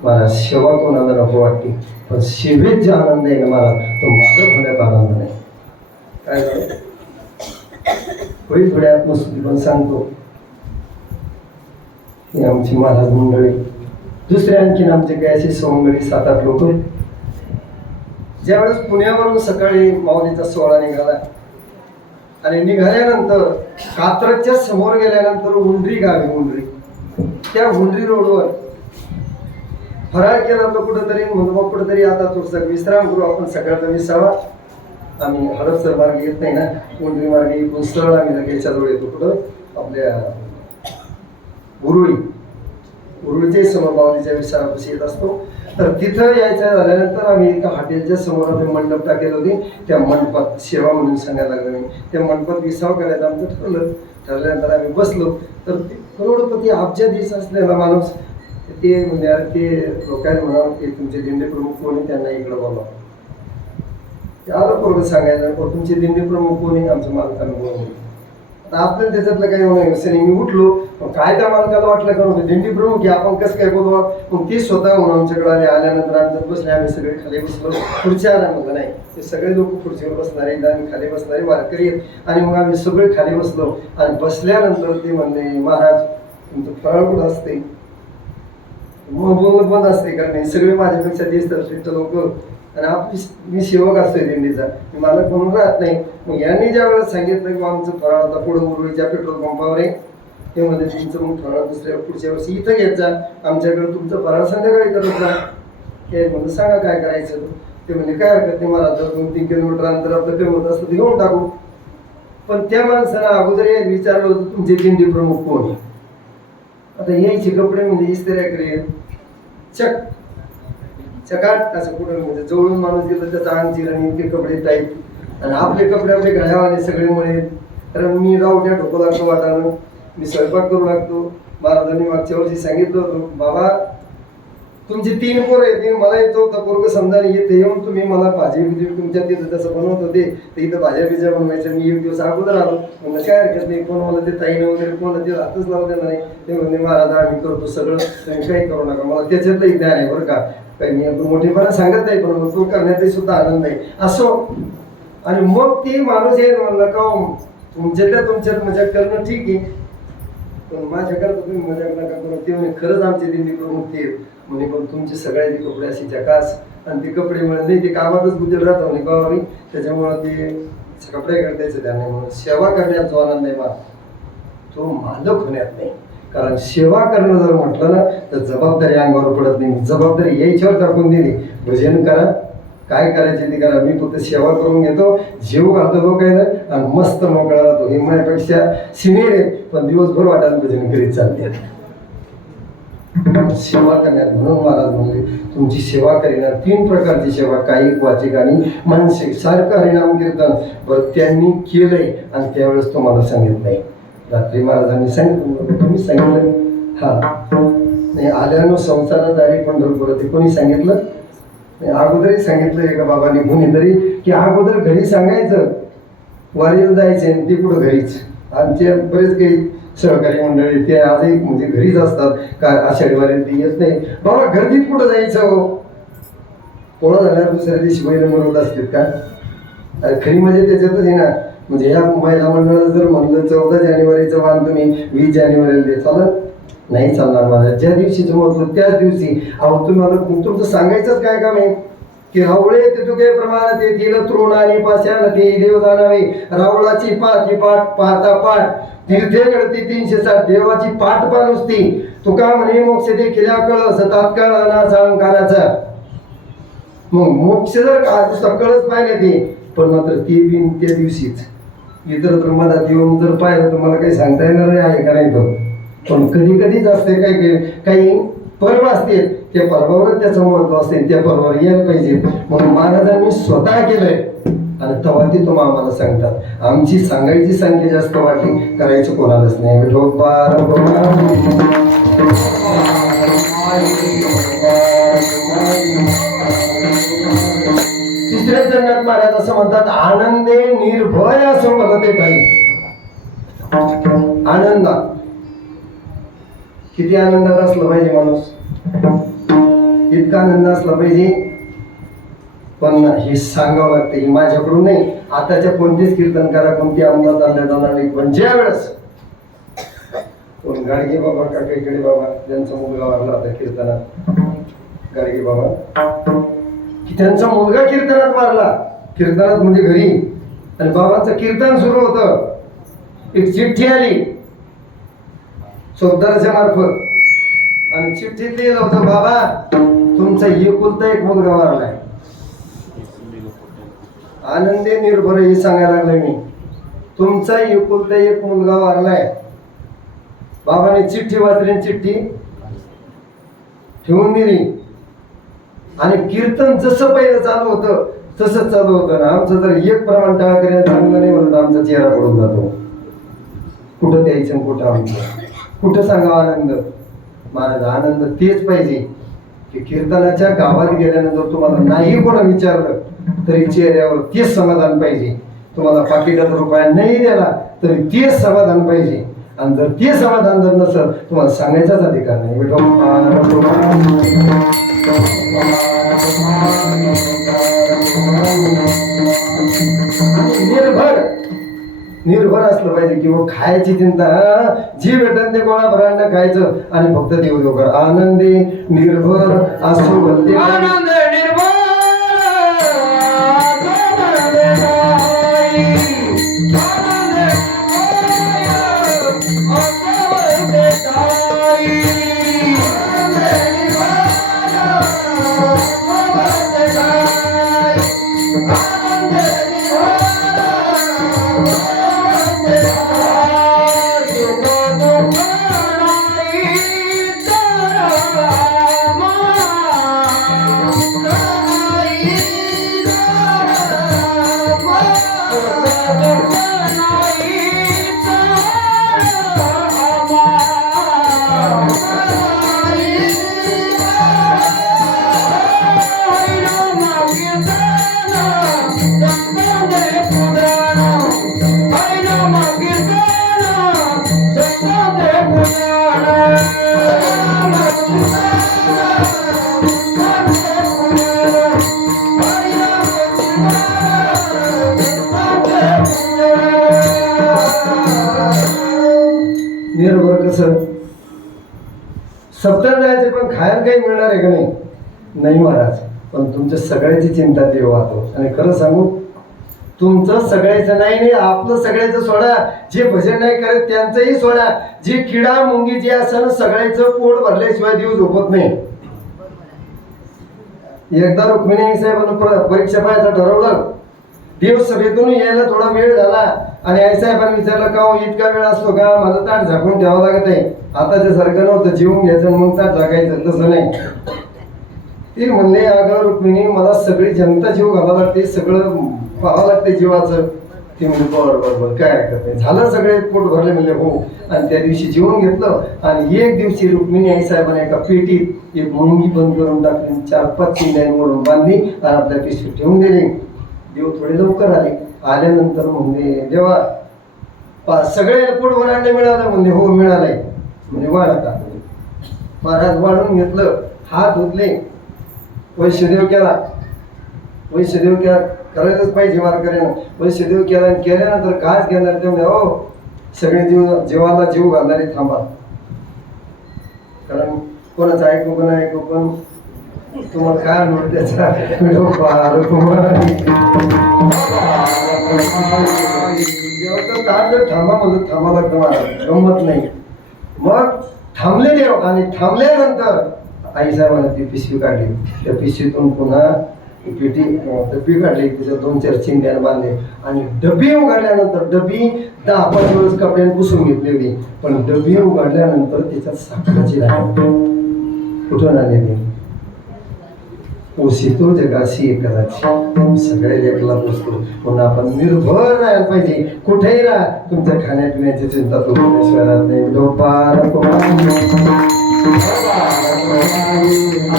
मला सेवा कोणाला नको वाटते, पण सेवेत जे आनंद आहे ना मला, तो माझं होण्यात आनंद नाही. काय झालं होईल थोड्या आत्मस्तुती पण सांगतो. ही आमची महाराज मंडळी, दुसरे आणखीन आमचे काय असे सवंगडी 7-8 लोक. ज्यावेळेस पुण्यावरून सकाळी माऊलीचा सोहळा निघाला आणि निघाल्यानंतर कात्रजच्या समोर गेल्यानंतर उंडरी गावी, उंडरी, त्या उंडरी रोडवर फराळ केला तर कुठंतरी म्हणून कुठंतरी आता थोडंसं विश्राम करू आपण. सकाळचा विसावा आम्ही हडपसर मार्गे येत नाही ना, कोंडरी मार्गे इकडून सरळ आम्ही लगेच्या जवळ येतो. कुठं आपल्या उरुळीच्या समोर बावलीच्या विसावापाशी येत असतो. तर तिथं यायचं झाल्यानंतर आम्ही एका हॉटेलच्या समोर आम्ही मंडप टाकेल होते. त्या मंडपात सेवा म्हणून सांगायला लागलं मी. त्या मंडपात विसावा करायचं आमचं ठरल्यानंतर आम्ही बसलो. तर ते करोडपती अब्जाधीश असलेला माणूस ते म्हणजे ते लोकांनी म्हणावं की तुमचे दिंडी प्रमुख कोणी, त्यांना इकडं बोलावं. ते आलं बरोबर सांगायला, तुमचे दिंडी प्रमुख कोणी, आमचं मालकानं बोलवलं. आता आपल्याला त्याच्यातलं काही होणार मी उठलो, काय त्या मालकाला वाटलं करून दिंडी प्रमुख की आपण कसं काय बोलवा. मग ते स्वतः म्हणून आमच्याकडे आल्यानंतर आमच्यात बसले. आम्ही सगळे खाली बसलो. खुर्च्या आल्या मग नाही, ते सगळे लोक खुर्चीवर बसणारे आम्ही खाली बसणारे वारकरी आहेत. आणि मग आम्ही सगळे खाली बसलो. आणि बसल्यानंतर ते म्हणले, महाराज तुमचं फराळ कुठं असते. मग बोलणं बंद असते, कारण सगळे माझ्यापेक्षा ज्येष्ठ लोक आणि आपली मी सेवक असतोय दिंडीचा, मी मला म्हणून राहत नाही. मग यांनी ज्या वेळेस सांगितलं की आमचं फराळ आता पुढे उरुळीच्या पेट्रोल पंपावर आहे, ते म्हणजे तुमचं मग फराळ दुसऱ्या पुढच्या वर्षी इथं घेत जा, आमच्याकडे तुमचं फराळ संध्याकाळी करत जा. हे म्हणजे सांगा काय करायचं. ते म्हणजे काय हरकत नाही महाराज, 2-3 किलोमीटर अंतर आपलं कमी होत असतं ते घेऊन टाकू. पण त्या माणसाला अगोदर विचारलं होतं तुमचे दिंडी प्रमुख कोण. आता यायचे कपडे म्हणजे इस्त्र्याकडे चकाट असं कुठं म्हणजे जवळून माणूस गेलं त्याचा अंग चिरण इतके कपडे टाईट आणि आपले कपडे आपले घड्यावाले सगळे मुळे. तर मी रावट्या ढोकं लागतो वाटानं, मी स्वयंपाक करू लागतो. महाराजांनी मागच्या वर्षी सांगितलं होतं, बाबा तुमचे 3 पोरं आहेत, मला येतो होता पोरग समजा येते येऊन तुम्ही मला भाजी बिजी तुमच्या तिथं तसं बनवत होते, तर इथं भाज्या बिज्या बनवायचं. मी 1 दिवस अगोदर आलो, म्हणजे काय हरकत नाही, कोण मला ते ताईनं वगैरे कोण ते हातच लावू देणार नाही. ते म्हणजे महाराज आम्ही करतो सगळं, तुम्ही काही करू नका. मला त्याच्यातलंही ज्ञान आहे बरं का, काही मी आपण मोठेपणा सांगत नाही, पण तो करण्यातही सुद्धा आनंद आहे असो. आणि मग ते माणूस आहे म्हणलं का तुमच्यात मजा करणं ठीक आहे, पण माझ्याकडे तुम्ही मजा नका करू. ते म्हणे खरंच आमचे दिंडी प्रमुख ते म्हणे, पण तुमचे सगळ्याचे कपडे अशी चकास आणि ते कपडे मिळत नाही, ते कामातच गुजर राहत म्हणे गावारी, त्याच्यामुळं ते कपडे द्यायचं त्यांना. म्हणून सेवा करण्यात जो आनंद आहे बा तो मालक होण्यात नाही. कारण सेवा करणं जर म्हटलं ना तर जबाबदारी अंगावर पडत नाही. जबाबदारी यायच्यावर टाकून दिली, भजन करा, काय करायचे ते करा, मी फक्त सेवा करून घेतो, जीव घालतो लोकांना आणि मस्त मोकळा राहतो. हे माझ्यापेक्षा सिनियर आहे, पण दिवसभर वाटायला भजन करीत चालते. सेवा करण्यात म्हणून महाराज म्हणले तुमची सेवा करीणार 3 प्रकारची सेवा, कायिक, वाचिक आणि मानसिक. सारखं हरिनाम कीर्तन बरं त्यांनी केलंय आणि त्यावेळेस तुम्हाला सांगितलंय. रात्री महाराजांनी सांगितलं, तुम्ही सांगितलं हा नाही आल्यानं संसारात आली पंढरपूर, ते कोणी सांगितलं अगोदरही सांगितलं एका बाबांनी कोणीतरी की अगोदर घरी सांगायचं वारीला जायचे आणि ते कुठं घरीच. आमचे बरेच काही सहकारी मंडळी ते आजही म्हणजे घरीच असतात, का आषाढी वारीला ते येत नाही. बाबा गर्दीत कुठं जायचं हो, पोळा झाल्यावर दुसऱ्या दिवशी बैल मरवत असतात का. अरे खरी म्हणजे त्याच्यातच आहे ना. म्हणजे या महिला मंडळाला जर म्हणलं 14 जानेवारीचं वाहन तुम्ही 20 जानेवारीला दे, चालत नाही चालणार. माझ्या ज्या दिवशी जमवतो त्याच दिवशी. अहो तुम्हाला तुमचं सांगायचंच काय काम आहे की रावळे ते तुगे प्रमाण ते तिला तृण आणि पाशान ते देव जाणावे. रावळाची पाठी पाठ पाहता पाठ तीर्थे घडती 360 देवाची पाठ पा नुसती. तुका म्हणे मोक्ष देखील कळस तात्काळ अनाचा अहंकाराचा. मग मोक्ष जर का नुसता कळस पाहिजे ते, पण मात्र ते बिन त्या दिवशीच. इतर तर मनात येऊन जर पाहिलं तर मला काही सांगता येणार नाही आहे का नाही तो. पण कधी कधीच असते काही पर्व असते, त्या पर्वावरच त्याचं महत्व असते, त्या पर्वावर यायला पाहिजे. म्हणून महाराजांनी स्वतः केलंय आणि तेव्हा ते तुम्हाला आम्हाला सांगतात. आमची सांगायची संख्या जास्त वाटली, करायचं कोणालाच नाही. तिसऱ्या चरणात महाराज असं म्हणतात, आनंदे निर्भय असं म्हणते काही. आनंदात किती आनंदात असलं पाहिजे माणूस, इतका आनंद असला पाहिजे. पण हे सांगावं लागतं, ही माझ्याकडून नाही. आताच्या कोणतेच कीर्तन करा, कोणती अंमलात आणल्या जाणार नाही. पण ज्या वेळेस कोण गाडगे बाबा का काहीकडे बाबा ज्यांचा मुलगा वारला होता कीर्तनात, गाडगे बाबा की त्यांचा मुलगा कीर्तनात मारला, कीर्तनात म्हणजे घरी, आणि बाबांचं कीर्तन सुरू होतं. एक चिठ्ठी आली चौदाराच्या मार्फत आणि चिठ्ठीत लिहिलं होतं, बाबा तुमचा एकुलता एक मुलगा वारलाय. आनंदी निर्भर हे सांगायला लागलोय मी. तुमचा एकुलता एक मुलगा वारलाय. बाबाने चिठ्ठी वाचली, चिठ्ठी ठेवून दिली आणि कीर्तन जसं पहिलं चालू होतं तसंच चालू होतं ना. आमचं तर एक प्रमाण टाळा करायला चांगलं नाही म्हणून आमचा चेहरा पडून जातो. कुठं द्यायचं कुठं आमचं, कुठं सांगावं आनंद. महाराज आनंद तेच पाहिजे की कीर्तनाच्या गावात गेल्यानंतर तुम्हाला नाही कोणा विचारलं तरी चेहऱ्यावर तेच समाधान पाहिजे. तुम्हाला पाकिटात रुपया नाही दिला तरी तेच समाधान पाहिजे. आणि जर ते समाधान जर नसेल तुम्हाला सांगायचाच अधिकार नाही. निर्भर असलं पाहिजे की खायची चिंता, जी भेटन ते गोळा भरांना खायचं आणि फक्त देव कर. आनंदी निर्भर असो बनते आनंद निर्भर निर्भर कसं सप्ताह जायचे पण खायला काही मिळणार आहे का नाही? नाही महाराज. पण तुमच्या सगळ्याची चिंता देव वाहतो. आणि खरं सांगू तुमचं सगळ्याचं नाही, आपलं सगळ्याचं सोडा. जे भजन नाही करत त्यांचंही सोडा. जे किडा मुंगी जे असं सगळ्याचं पोट भरल्याशिवाय देव झोपत नाही. एकदा रुक्मिणी साहेबांना परीक्षा पाहायचं ठरवलं. देव सभेतून यायला थोडा वेळ झाला आणि आई साहेबांनी विचारलं का हो इतका वेळ असतो का? मला ताट झाकून ठेवावं लागत आहे. आताच्या सारखं नव्हतं जेवून घ्यायचं मग ताट झाकायचं, तसं नाही. ती म्हणले अगं रुक्मिणी मला सगळी जनता जीव घालावं लागते, सगळं पाहावं लागते जीवाचं. ते म्हणजे बरोबर काय हरकत नाही. झालं सगळे पोट भरले म्हणले हो. आणि त्या दिवशी जेवून घेतलं आणि एक दिवशी रुक्मिणी आई साहेबांनी एका पेटीत एक मुंगी बंद करून टाकली, 4-5 चिंध्या मोडून बांधली आणि आपल्या पिशवीत ठेवून दिली. देव थोडे लवकर आले. आल्यानंतर म्हणले देवा सगळे पोट भरांना मिळालं? म्हणले हो मिळालंय. म्हणजे वाढ आता. महाराज वाढून घेतलं, हात धुतले, वैश्यदेव केला. वैश्यदेव केला करायलाच पाहिजे वारकऱ्यानं. वैश्यदेव केला आणि केल्यानंतर काच घेणार ते म्हणजे हो सगळे जीवाला जीव घालणारे थांबा. कारण कोणाचं ऐकू पण ऐकू पण तुम्हाला काय म्हणून त्याचा थांबा म्हणून थांबा लागतं मला गंमत नाही. मग थांबले देव आणि थांबल्यानंतर आई साहेबांना ती पिशवी काढली. त्या पिशवीतून पुन्हा पेटी डबी काढली, तिच्या 2-4 चिंध्यानं बांधले आणि डबी उघडल्यानंतर डबी 10-5 वेळेस कपड्याने पुसून घेतली होती. पण डबी उघडल्यानंतर त्याच्यात साखरेची राहते कुठून आलेली? पोषितो जगाशी एकाची, सगळे लेखला पोचतो. म्हणून आपण निर्भर राहायला पाहिजे. कुठेही राहा तुमच्या खाण्यापिण्याची चिंता तुम्हाला नाही.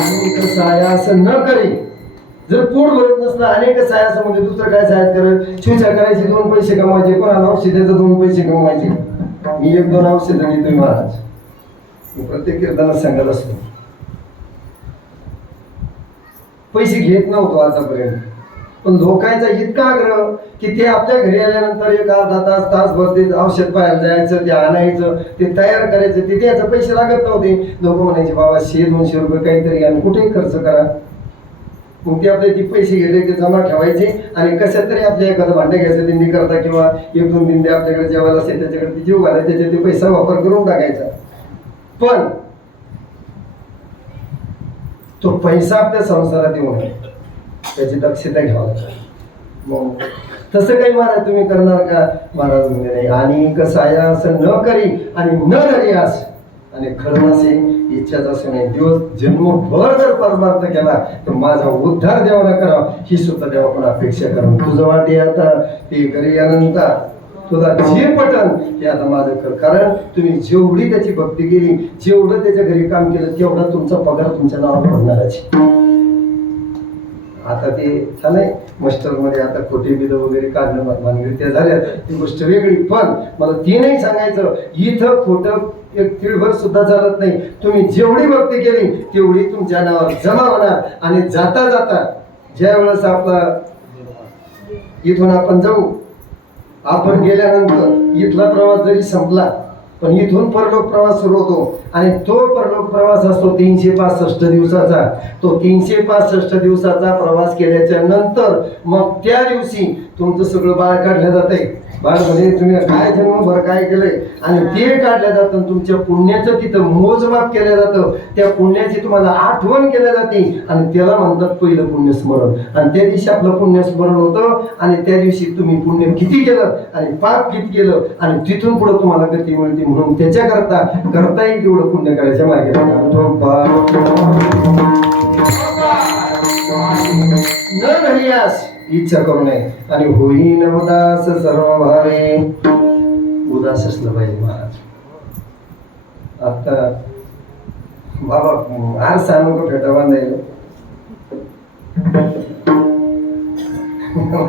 अनेक सायास न करी. जर पोट भरत नसलं अनेक सायास म्हणजे दुसरं काय सायास करत? शिवच्या करायचे 2 पैसे कमवायचे, कोणाला औषधाचं 2 पैसे कमवायचे. मी 1-2 औषध तुम्ही महाराज मी प्रत्येक कीर्तनात सांगत असतो. पैसे घेत नव्हतो आतापर्यंत, पण लोकांचा इतका आग्रह की ते आपल्या घरी आल्यानंतर 1-अर्धा तास तासभर ते औषध पाहायला जायचं, ते आणायचं, ते तयार करायचं, ते त्याचे पैसे लागत नव्हते. लोक म्हणायचे बाबा 100-200 रुपये काहीतरी आणि कुठेही खर्च करा. मग ते आपले ते पैसे गेले ते जमा ठेवायचे आणि कशात तरी आपल्या एखादं भांडे घ्यायचं दिंडी करता किंवा 1-2 दिंडे आपल्याकडे जेवायला असेल त्याच्याकडे ते जीव घालायचे, त्याचे ते पैसा वापर करून टाकायचा. पण तो पैसा आपल्या संसारात येऊ नये त्याची दक्षता घ्यावी लागते. मग तसं काही महाराज तुम्ही करणार का? महाराज म्हणजे नाही. आणि कसं आहे असं न करी आणि न धरी आस आणि खरं नसे इच्छाच असं नाही. दिवस जन्मभर जर परमार्थ केला तर माझा उद्धार देवाला करा ही सुद्धा देवाकडून अपेक्षा करून तुझं वाटे आता ते घरी अनंता तुला जे पटन हे आता माझं कर. कारण तुम्ही जेवढी त्याची भक्ती केली जेवढं त्याच्या घरी काम केलं तेवढा तुमचा पगार तुमच्या नावावर पडणारच. आता ते नाही मास्टरमध्ये आता खोटे बिलं वगैरे काढणं मानगीत्या झाल्या ती गोष्ट वेगळी. पण मला ते नाही सांगायचं इथं खोटं एक तिळभर सुद्धा चालत नाही. तुम्ही जेवढी भक्ती केली तेवढी तुमच्या नावावर जमा होणार. आणि जाता जाता ज्या वेळेस आपला इथून आपण जाऊ आपण गेल्यानंतर इथला प्रवास जरी संपला पण इथून परलोक प्रवास सुरू होतो आणि तो परलोक प्रवास असतो 365 दिवसाचा. तो 365 दिवसाचा प्रवास केल्याच्या नंतर मग त्या दिवशी तुमचं सगळं बाळ काढलं जातंय. बाळ म्हणजे तुम्ही काय जन्मभर काय केलंय आणि ते काढल्या जातं. तुमच्या पुण्याचं तिथं मोजमाप केलं जातं. त्या पुण्याची तुम्हाला आठवण केल्या जाते आणि त्याला म्हणतात पहिलं पुण्यस्मरण. आणि त्या दिवशी आपलं पुण्यस्मरण होतं आणि त्या दिवशी तुम्ही पुण्य किती केलं आणि पाप किती केलं आणि तिथून पुढे तुम्हाला गती मिळते. म्हणून त्याच्याकरता करता येईल तेवढं पुण्य करायच्या मार्गे न धरियास इच्छा करू नये आणि होईन उदास सर्व भावे. उदास असलं पाहिजे महाराज. आता बाबा आरसा नको फेटा बांधायला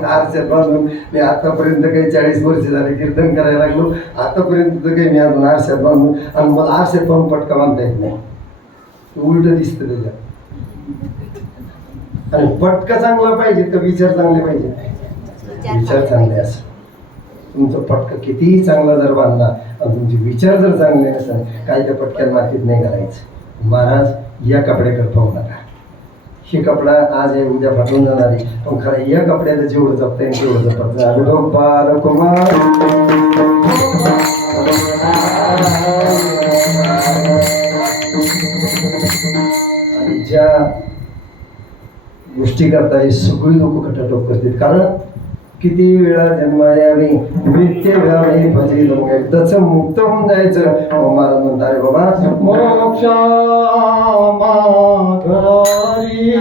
आरशात बांधून मी आतापर्यंत काही 40 वर्ष झाले कीर्तन करायला लागलो. आतापर्यंत तर काही मी अजून आरशात बांधून आणि मला आरशात बांधून पटका बांधता येत नाही. उलट दिसतं त्याच्यात. आणि पटका चांगला पाहिजे का विचार चांगले पाहिजे? विचार चांगले असं तुमचं पटका कितीही चांगला जर बांधला आणि तुमचे विचार जर चांगले नसेल काही त्या पटक्यात मातीत नाही घालायचं. महाराज या कपड्याकडे पाहू नका. हे कपडा आज आहे उद्या फाटून जाणार आहे पण खरं या कपड्याला जेवढं जपता येईल तेवढं जपत आणि ज्या गोष्टी करता हे सगळी लोक खटाटोप करतात. कारण किती वेळा जन्म यावे नित्य व्यावे भजे लोक एकदाच मुक्त होऊन जायचं. महाराज म्हणतात अरे बाबा मोक्षा माघारी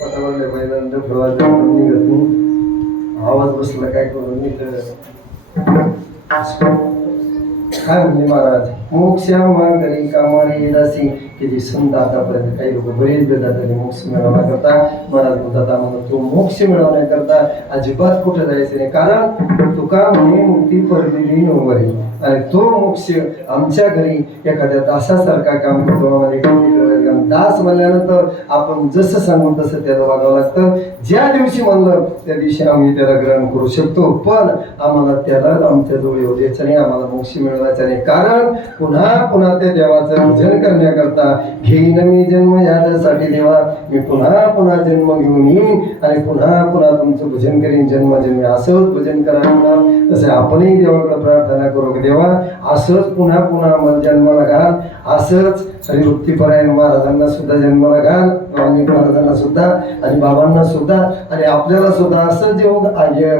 पटावरले बैलांना प्रवास निघत नाही, आवाज बसला काय करून मी तर काय म्हणले महाराज, मोक्ष मागरी कामारी दासी की जी संत आतापर्यंत काही लोक बरेच देतात आणि मोक्ष मिळवण्याकरता महाराज बोलतात आम्हाला तो मोक्ष मिळवण्याकरता अजिबात कुठं जायचं नाही, कारण तुका म्हणे मुक्ती परलेली नवरी आणि तो मोक्ष आमच्या घरी एखाद्या दासासारखा काम करतो. आम्हाला दास म्हणल्यानंतर आपण जसं सांगू तसं त्याला वागावं लागतं. ज्या दिवशी म्हणलं त्या दिवशी आम्ही त्याला ग्रहण करू शकतो, पण आम्हाला त्याला आमच्याजवळ येऊ द्यायचं नाही, आम्हाला मोक्ष मिळवायचा नाही. कारण पुन्हा पुन्हा त्या देवाचं भजन करण्याकरता घेईन मी जन्म याच्यासाठी देवा, मी पुन्हा पुन्हा जन्म घेऊन येईन आणि पुन्हा पुन्हा तुमचं भजन करीन जन्मजन्मी. असंच भजन करावं तसं आपणही देवाकडे प्रार्थना करू की देवा असंच पुन्हा पुन्हा आम्हाला जन्माला घाल, असंच हरिभक्तीपरायण महाराजांना सुद्धा जन्माला घाल, वाल्मिक महाराजांना सुद्धा आणि बाबांना सुद्धा आणि आपल्याला सुद्धा असंच येऊ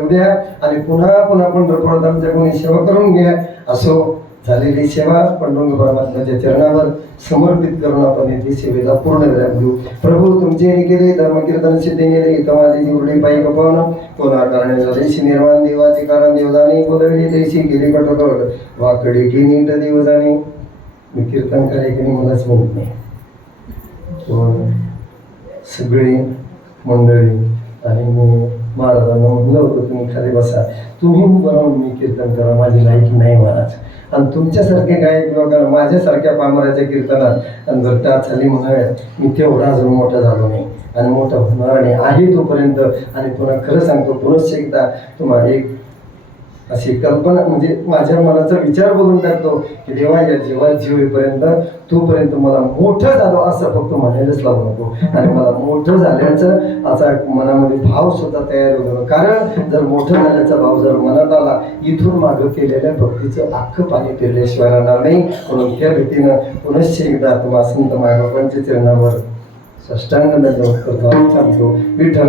द्या आणि पुन्हा पुन्हा पंढरपुरात आमच्या कोणी सेवा करून घ्या. असो झालेली सेवा पांडुरंग परमात्म्याच्या चरणावर समर्पित करून आपण येथे सेवेला पूर्ण विराम देऊ. प्रभू तुमचे केले धर्मकीर्तन सिद्धीने इथं माझी निवडली पायी कपावणं कोणा कारणाला देशी निर्माण देवाचे कारण देवदानी बोलवली देशी गेली कटकड वाकडे की नीट देवदानी. मी कीर्तन कार्यक्रम मलाच म्हणत नाही, सगळी मंडळी आणि मी महाराजांना म्हणलं होतं तुम्ही खाली बसा, तुम्ही बनवून मी कीर्तन करा, माझी लायकी नाही महाराज. आणि तुमच्यासारखे गायक किंवा माझ्यासारख्या पामराच्या कीर्तनात आणि जर टाच झाली म्हणाव्या मी तेवढा अजून मोठा झालो नाही आणि मोठा होणार नाही आहे तोपर्यंत. आणि पुन्हा खरं सांगतो पुनश्च एकदा तुम्हाला एक अशी कल्पना म्हणजे माझ्या मनाचा विचार बघून टाकतो की देवा या जेव्हा जीव येईपर्यंत तोपर्यंत मला मोठं झालो असं फक्त म्हणायलाच लागू नको. आणि मला मोठं झाल्याचं असा मनामध्ये भाव सुद्धा तयार होतो, कारण जर मोठं झाल्याचा भाव जर मनात आला इथून मागं केलेल्या भक्तीचं अख्खं पाणी फिरल्याशिवाय राहणार नाही. म्हणून त्या भीतीनं पुनश्च एकदा तुम्हा संत मायबापांच्या चरणावर साष्टांग दंडवत करतो, सांगतो विठ्ठल.